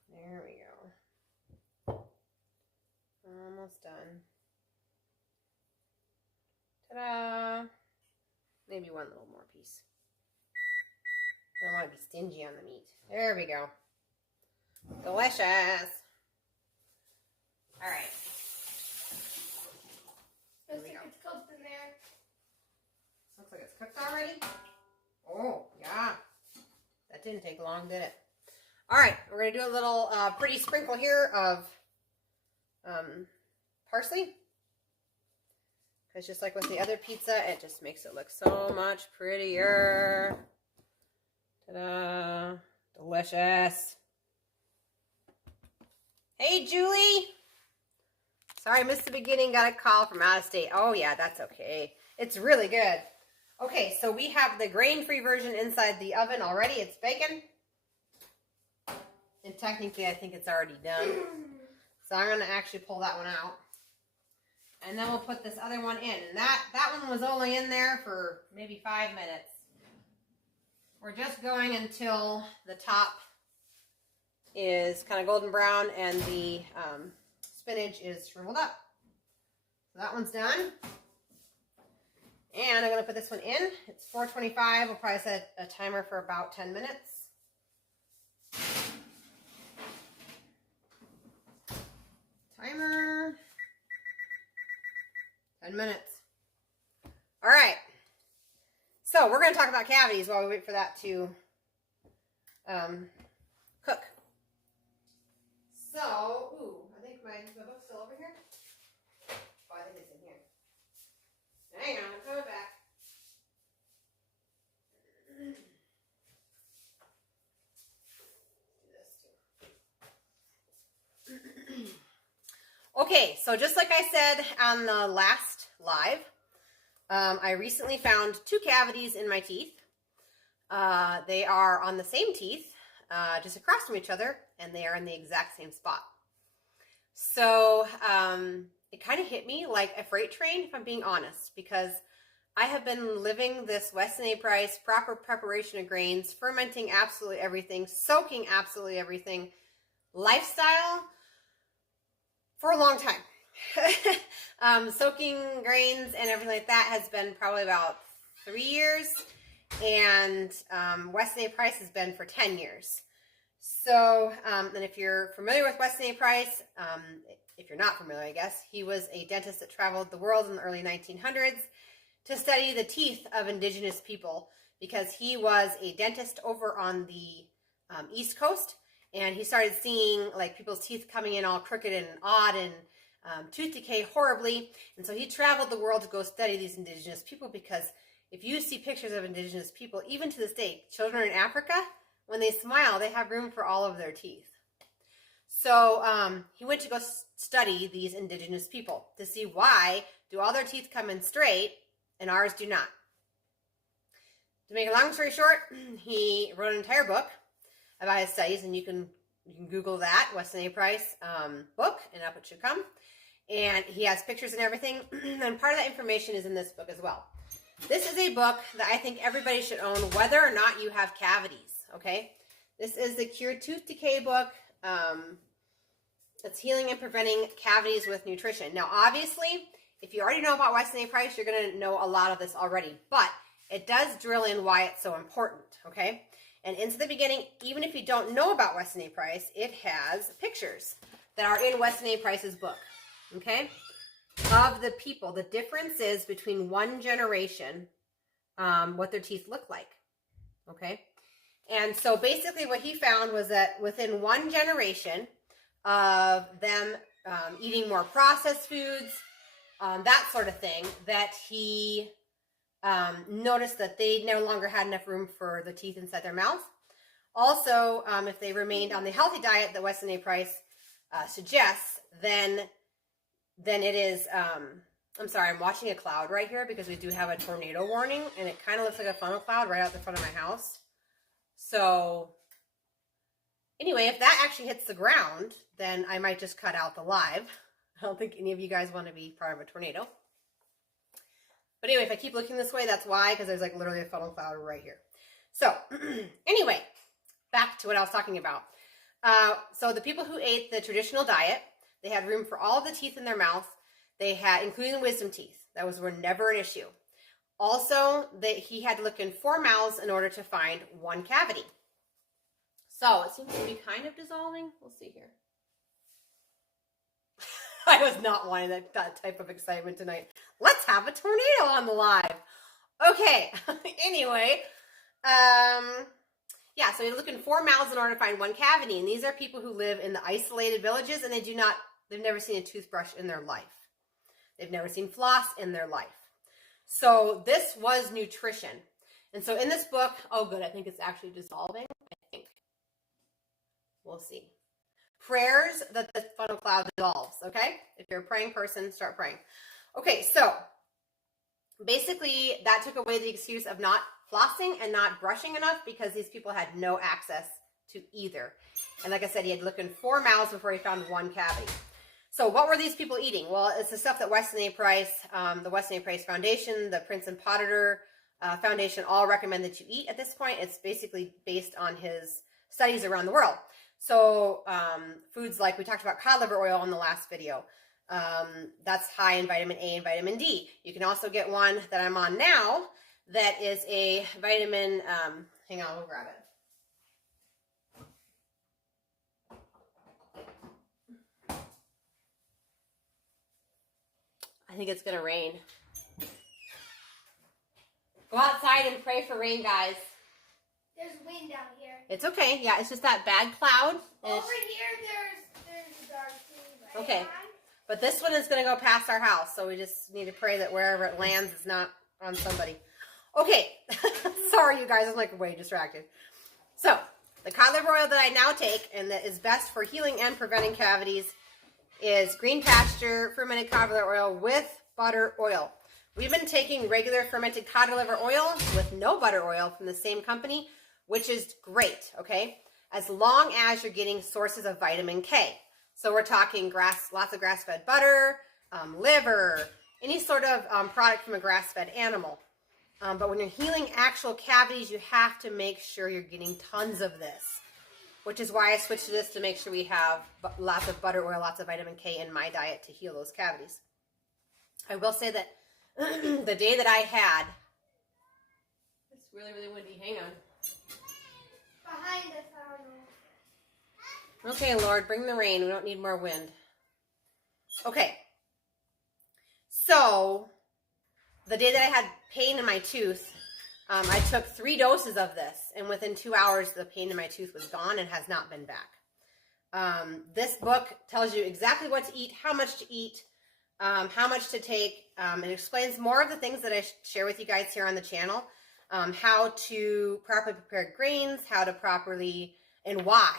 There we go. Almost done. Ta-da! Maybe one little more piece. I don't want to be stingy on the meat. There we go. Delicious. All right. Looks like it's cooked in there. Looks like it's cooked already. Oh, yeah. That didn't take long, did it? All right. We're going to do a little pretty sprinkle here of parsley. Because just like with the other pizza, it just makes it look so much prettier. Ta-da! Delicious. Hey, Julie. Sorry, I missed the beginning. Got a call from out of state. Oh, yeah, that's okay. It's really good. Okay, so we have the grain-free version inside the oven already. It's bacon. And technically, I think it's already done. So I'm going to actually pull that one out. And then we'll put this other one in. And that one was only in there for maybe 5 minutes. We're just going until the top is kind of golden brown and the spinach is shriveled up. that one's done. And I'm going to put this one in. It's 4:25. We'll probably set a timer for about 10 minutes. Timer. 10 minutes. All right. So we're going to talk about cavities while we wait for that to cook. So, I think my book's still over here. Oh, I think it's in here. Hang on, I'm coming back. Do this too. Okay, so just like I said on the last live, I recently found 2 cavities in my teeth. They are on the same teeth, just across from each other, and they are in the exact same spot. So it kind of hit me like a freight train, if I'm being honest, because I have been living this Weston A. Price proper preparation of grains, fermenting absolutely everything, soaking absolutely everything lifestyle for a long time. Soaking grains and everything like that has been probably about 3 years, and Weston A. Price has been for 10 years. So, and if you're familiar with Weston A. Price, if you're not familiar, I guess, he was a dentist that traveled the world in the early 1900s to study the teeth of indigenous people, because he was a dentist over on the East Coast, and he started seeing like people's teeth coming in all crooked and odd and tooth decay horribly. And so he traveled the world to go study these indigenous people, because if you see pictures of indigenous people, even to this day, children in Africa, when they smile, they have room for all of their teeth. So he went to go study these indigenous people to see why do all their teeth come in straight and ours do not. To make a long story short, he wrote an entire book about his studies, and you can Google that, Weston A. Price book, and up it should come. And he has pictures and everything, and part of that information is in this book as well. This is a book that I think everybody should own, whether or not you have cavities, okay? This is the Cured Tooth Decay book. It's healing and preventing cavities with nutrition. Now, obviously, if you already know about Weston A. Price, you're going to know a lot of this already, but it does drill in why it's so important, okay? And into the beginning, even if you don't know about Weston A. Price, it has pictures that are in Weston A. Price's book, okay? Of the people, the differences between one generation, what their teeth look like, okay? And so basically what he found was that within one generation of them eating more processed foods, that sort of thing, that he noticed that they no longer had enough room for the teeth inside their mouth. Also, if they remained on the healthy diet that Weston A. Price suggests, then it is, I'm sorry, I'm watching a cloud right here because we do have a tornado warning, and it kind of looks like a funnel cloud right out the front of my house. So anyway, if that actually hits the ground, then I might just cut out the live. I don't think any of you guys want to be part of a tornado. But anyway, if I keep looking this way, that's why, because there's like literally a funnel cloud right here. So anyway, back to what I was talking about. So the people who ate the traditional diet, they had room for all of the teeth in their mouth. They had, including the wisdom teeth. Were never an issue. Also, he had to look in 4 mouths in order to find one cavity. So it seems to be kind of dissolving. We'll see here. I was not wanting that type of excitement tonight. Let's have a tornado on the live. Okay. Anyway, yeah, so you look in 4 mouths in order to find one cavity. And these are people who live in the isolated villages, and they've never seen a toothbrush in their life. They've never seen floss in their life. So this was nutrition. And so in this book, oh good, I think it's actually dissolving. I think. We'll see. Prayers that the funnel cloud dissolves, okay? If you're a praying person, start praying. Okay, so basically that took away the excuse of not flossing and not brushing enough, because these people had no access to either. And like I said, he had to look in 4 mouths before he found one cavity. So what were these people eating? Well, it's the stuff that Weston A. Price, the Weston A. Price Foundation, the Prince and Potter Foundation all recommend that you eat at this point. It's basically based on his studies around the world. So foods like, we talked about cod liver oil in the last video. That's high in vitamin A and vitamin D. You can also get one that I'm on now that is a vitamin, hang on, we'll grab it. I think it's going to rain. Go outside and pray for rain, guys. There's wind out here. It's okay. Yeah, it's just that bad cloud. Over here, there's a dark sea. Okay. But this one is going to go past our house, so we just need to pray that wherever it lands is not on somebody. Okay. Sorry, you guys. I'm like way distracted. So, the cod liver oil that I now take and that is best for healing and preventing cavities is green pasture fermented cod liver oil with butter oil. We've been taking regular fermented cod liver oil with no butter oil from the same company, which is great, okay? As long as you're getting sources of vitamin K. So we're talking lots of grass-fed butter, liver, any sort of product from a grass-fed animal. But when you're healing actual cavities, you have to make sure you're getting tons of this, which is why I switched to this to make sure we have lots of butter oil, lots of vitamin K in my diet to heal those cavities. I will say that the day that I had, it's really, really windy. Hang on. Behind us, I don't know. Okay, Lord, bring the rain. We don't need more wind. Okay. So, the day that I had pain in my tooth, I took 3 doses of this, and within 2 hours, the pain in my tooth was gone and has not been back. This book tells you exactly what to eat, how much to eat, how much to take. It explains more of the things that I share with you guys here on the channel. How to properly prepare grains, how to properly, and why.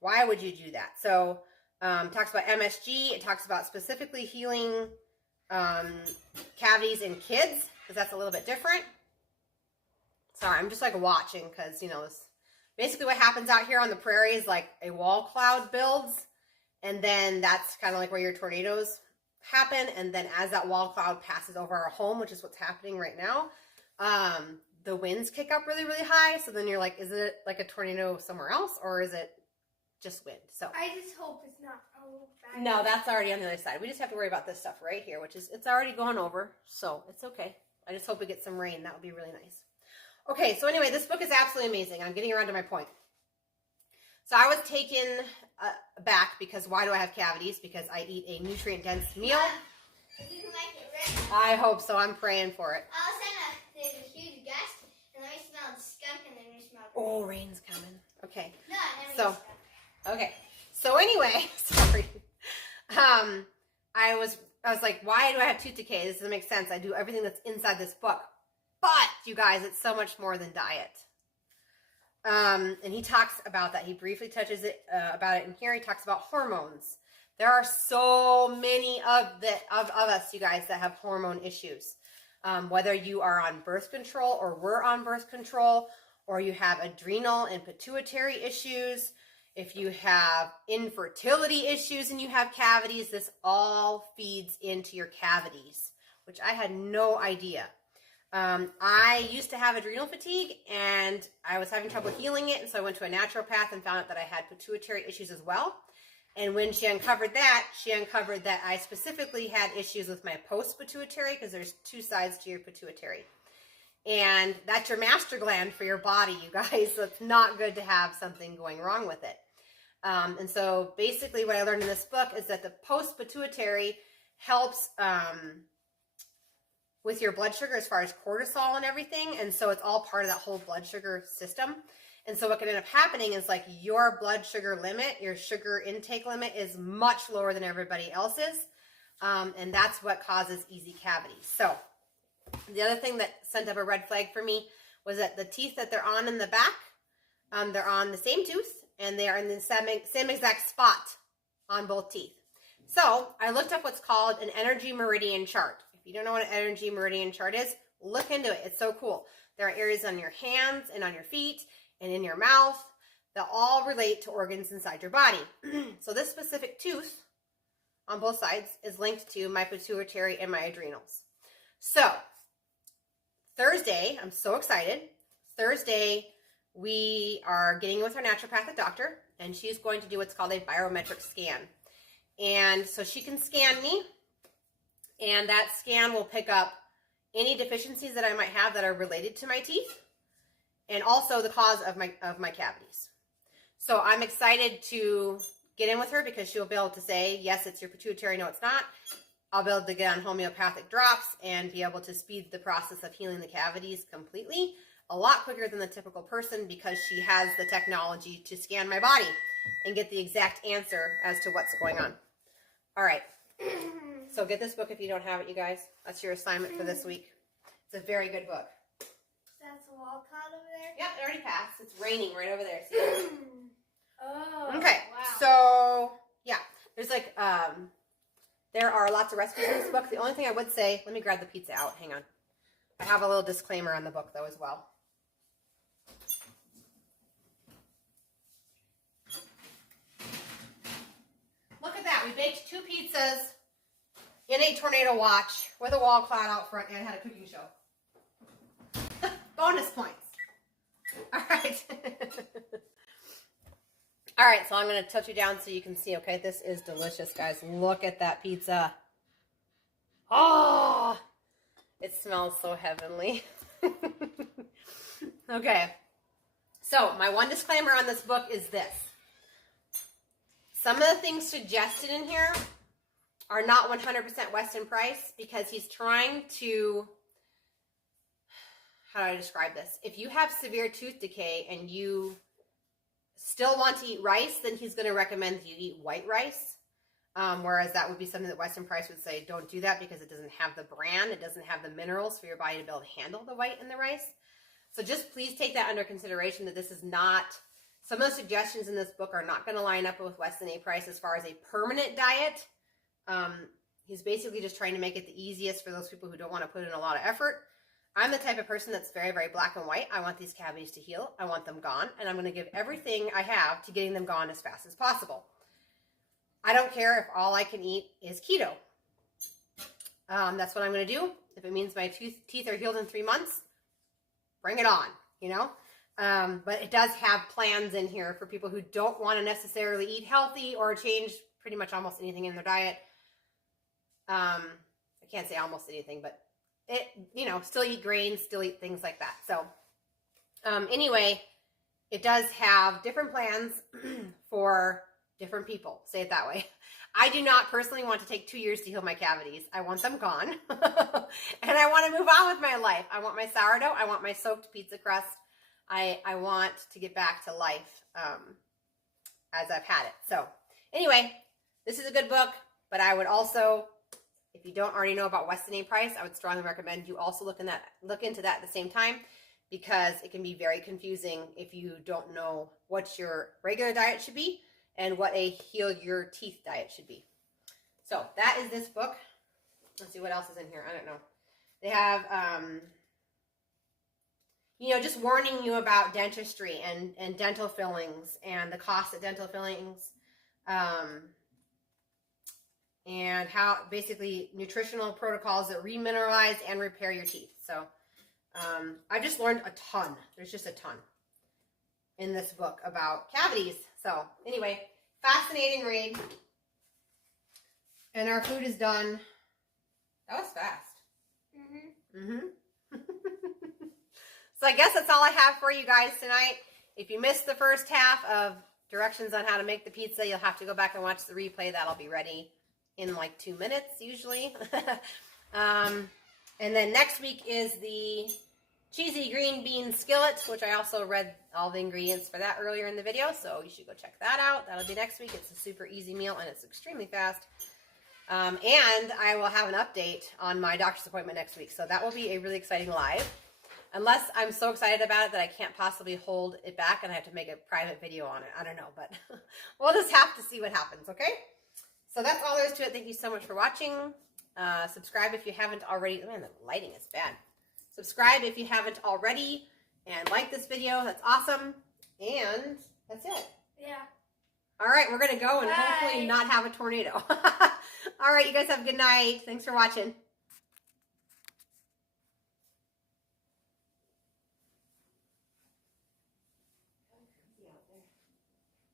Why would you do that? So, it talks about MSG. It talks about specifically healing cavities in kids, because that's a little bit different. Sorry, I'm just like watching because, you know, basically what happens out here on the prairie is like a wall cloud builds, and then that's kind of like where your tornadoes happen. And then as that wall cloud passes over our home, which is what's happening right now, the winds kick up really, really high. So then you're like, is it like a tornado somewhere else, or is it just wind? So I just hope it's not bad. No, that's already on the other side. We just have to worry about this stuff right here, which is, it's already going over, so it's okay. I just hope we get some rain. That would be really nice. Okay, so anyway, this book is absolutely amazing. I'm getting around to my point. So I was taken back because why do I have cavities? Because I eat a nutrient-dense meal. If you can like it, right? I hope so. I'm praying for it. All of a sudden, there's a huge gust, and then we smelled skunk, and then we smelled... Oh, rain's coming. Okay. No, and then we skunk. Okay. So anyway, sorry. I was like, why do I have tooth decay? This doesn't make sense. I do everything that's inside this book. But, you guys, it's so much more than diet. And he talks about that. He briefly touches about it in here. He talks about hormones. There are so many of us, you guys, that have hormone issues. Whether you are on birth control or were on birth control, or you have adrenal and pituitary issues, if you have infertility issues and you have cavities, this all feeds into your cavities, which I had no idea. I used to have adrenal fatigue, and I was having trouble healing it, and so I went to a naturopath and found out that I had pituitary issues as well. And when she uncovered that I specifically had issues with my post-pituitary, because there's 2 sides to your pituitary. And that's your master gland for your body, you guys, so it's not good to have something going wrong with it. And so basically what I learned in this book is that the post-pituitary helps with your blood sugar as far as cortisol and everything. And so it's all part of that whole blood sugar system. And so what can end up happening is like your blood sugar limit, your sugar intake limit is much lower than everybody else's. And that's what causes easy cavities. So the other thing that sent up a red flag for me was that the teeth that they're on in the back, they're on the same tooth, and they are in the same exact spot on both teeth. So I looked up what's called an energy meridian chart. If you don't know what an energy meridian chart is, look into it. It's so cool. There are areas on your hands and on your feet and in your mouth that all relate to organs inside your body. So this specific tooth on both sides is linked to my pituitary and my adrenals. So Thursday, I'm so excited. Thursday, we are getting with our naturopathic doctor, and she's going to do what's called a biometric scan. And so she can scan me, and that scan will pick up any deficiencies that I might have that are related to my teeth, and also the cause of my cavities. So I'm excited to get in with her because she'll be able to say, yes, it's your pituitary, no, it's not. I'll be able to get on homeopathic drops and be able to speed the process of healing the cavities completely, a lot quicker than the typical person, because she has the technology to scan my body and get the exact answer as to what's going on. All right. So get this book if you don't have it, you guys. That's your assignment for this week. It's a very good book. That's a wall cloud over there? Yep, it already passed. It's raining right over there. See? Oh, okay. wow. So, yeah. There's like, there are lots of recipes in this book. The only thing I would say, let me grab the pizza out. Hang on. I have a little disclaimer on the book, though, as well. Look at that. We baked 2 pizzas in a tornado watch with a wall cloud out front and had a cooking show. Bonus points. All right. All right, so I'm going to tilt you down so you can see, okay? This is delicious, guys. Look at that pizza. Oh, it smells so heavenly. Okay. So my one disclaimer on this book is this. Some of the things suggested in here are not 100% Weston price because he's trying to, how do I describe this? If you have severe tooth decay and you still want to eat rice, then he's going to recommend you eat white rice. Whereas that would be something that Weston Price would say, don't do that because it doesn't have the bran. It doesn't have the minerals for your body to be able to handle the white in the rice. So just please take that under consideration that this is not, some of the suggestions in this book are not going to line up with Weston A. Price as far as a permanent diet. He's basically just trying to make it the easiest for those people who don't want to put in a lot of effort. I'm the type of person that's very, very black and white. I want these cavities to heal. I want them gone. And I'm going to give everything I have to getting them gone as fast as possible. I don't care if all I can eat is keto. That's what I'm going to do. If it means my teeth are healed in 3 months, bring it on, you know. But it does have plans in here for people who don't want to necessarily eat healthy or change pretty much almost anything in their diet. I can't say almost anything, but it, you know, still eat grains, still eat things like that. So anyway, it does have different plans for different people, say it that way. I do not personally want to take 2 years to heal my cavities. I want them gone. And I want to move on with my life. I want my sourdough. I want my soaked pizza crust. I want to get back to life as I've had it. So anyway, this is a good book, but I would also, if you don't already know about Weston A. Price, I would strongly recommend you also look into that at the same time, because it can be very confusing if you don't know what your regular diet should be and what a heal your teeth diet should be. So that is this book. Let's see what else is in here. I don't know. They have, you know, just warning you about dentistry and dental fillings and the cost of dental fillings, and how basically nutritional protocols that remineralize and repair your teeth. So I've just learned a ton. There's just a ton in this book about cavities. So anyway, fascinating read. And our food is done. That was fast. So I guess that's all I have for you guys tonight. If you missed the first half of directions on how to make the pizza, you'll have to go back and watch the replay. That'll be ready in like 2 minutes usually. And then next week is the cheesy green bean skillet, which I also read all the ingredients for that earlier in the video, so you should go check that out. That'll be next week. It's a super easy meal and it's extremely fast. And I will have an update on my doctor's appointment next week, so that will be a really exciting live. Unless I'm so excited about it that I can't possibly hold it back and I have to make a private video on it. I don't know, but we'll just have to see what happens, okay? So that's all there is to it. Thank you so much for watching. Subscribe if you haven't already. Man, the lighting is bad. Subscribe if you haven't already, and like this video. That's awesome. And that's it. Yeah. All right, we're going to go and Bye. hopefully not have a tornado. All right, you guys have a good night. Thanks for watching.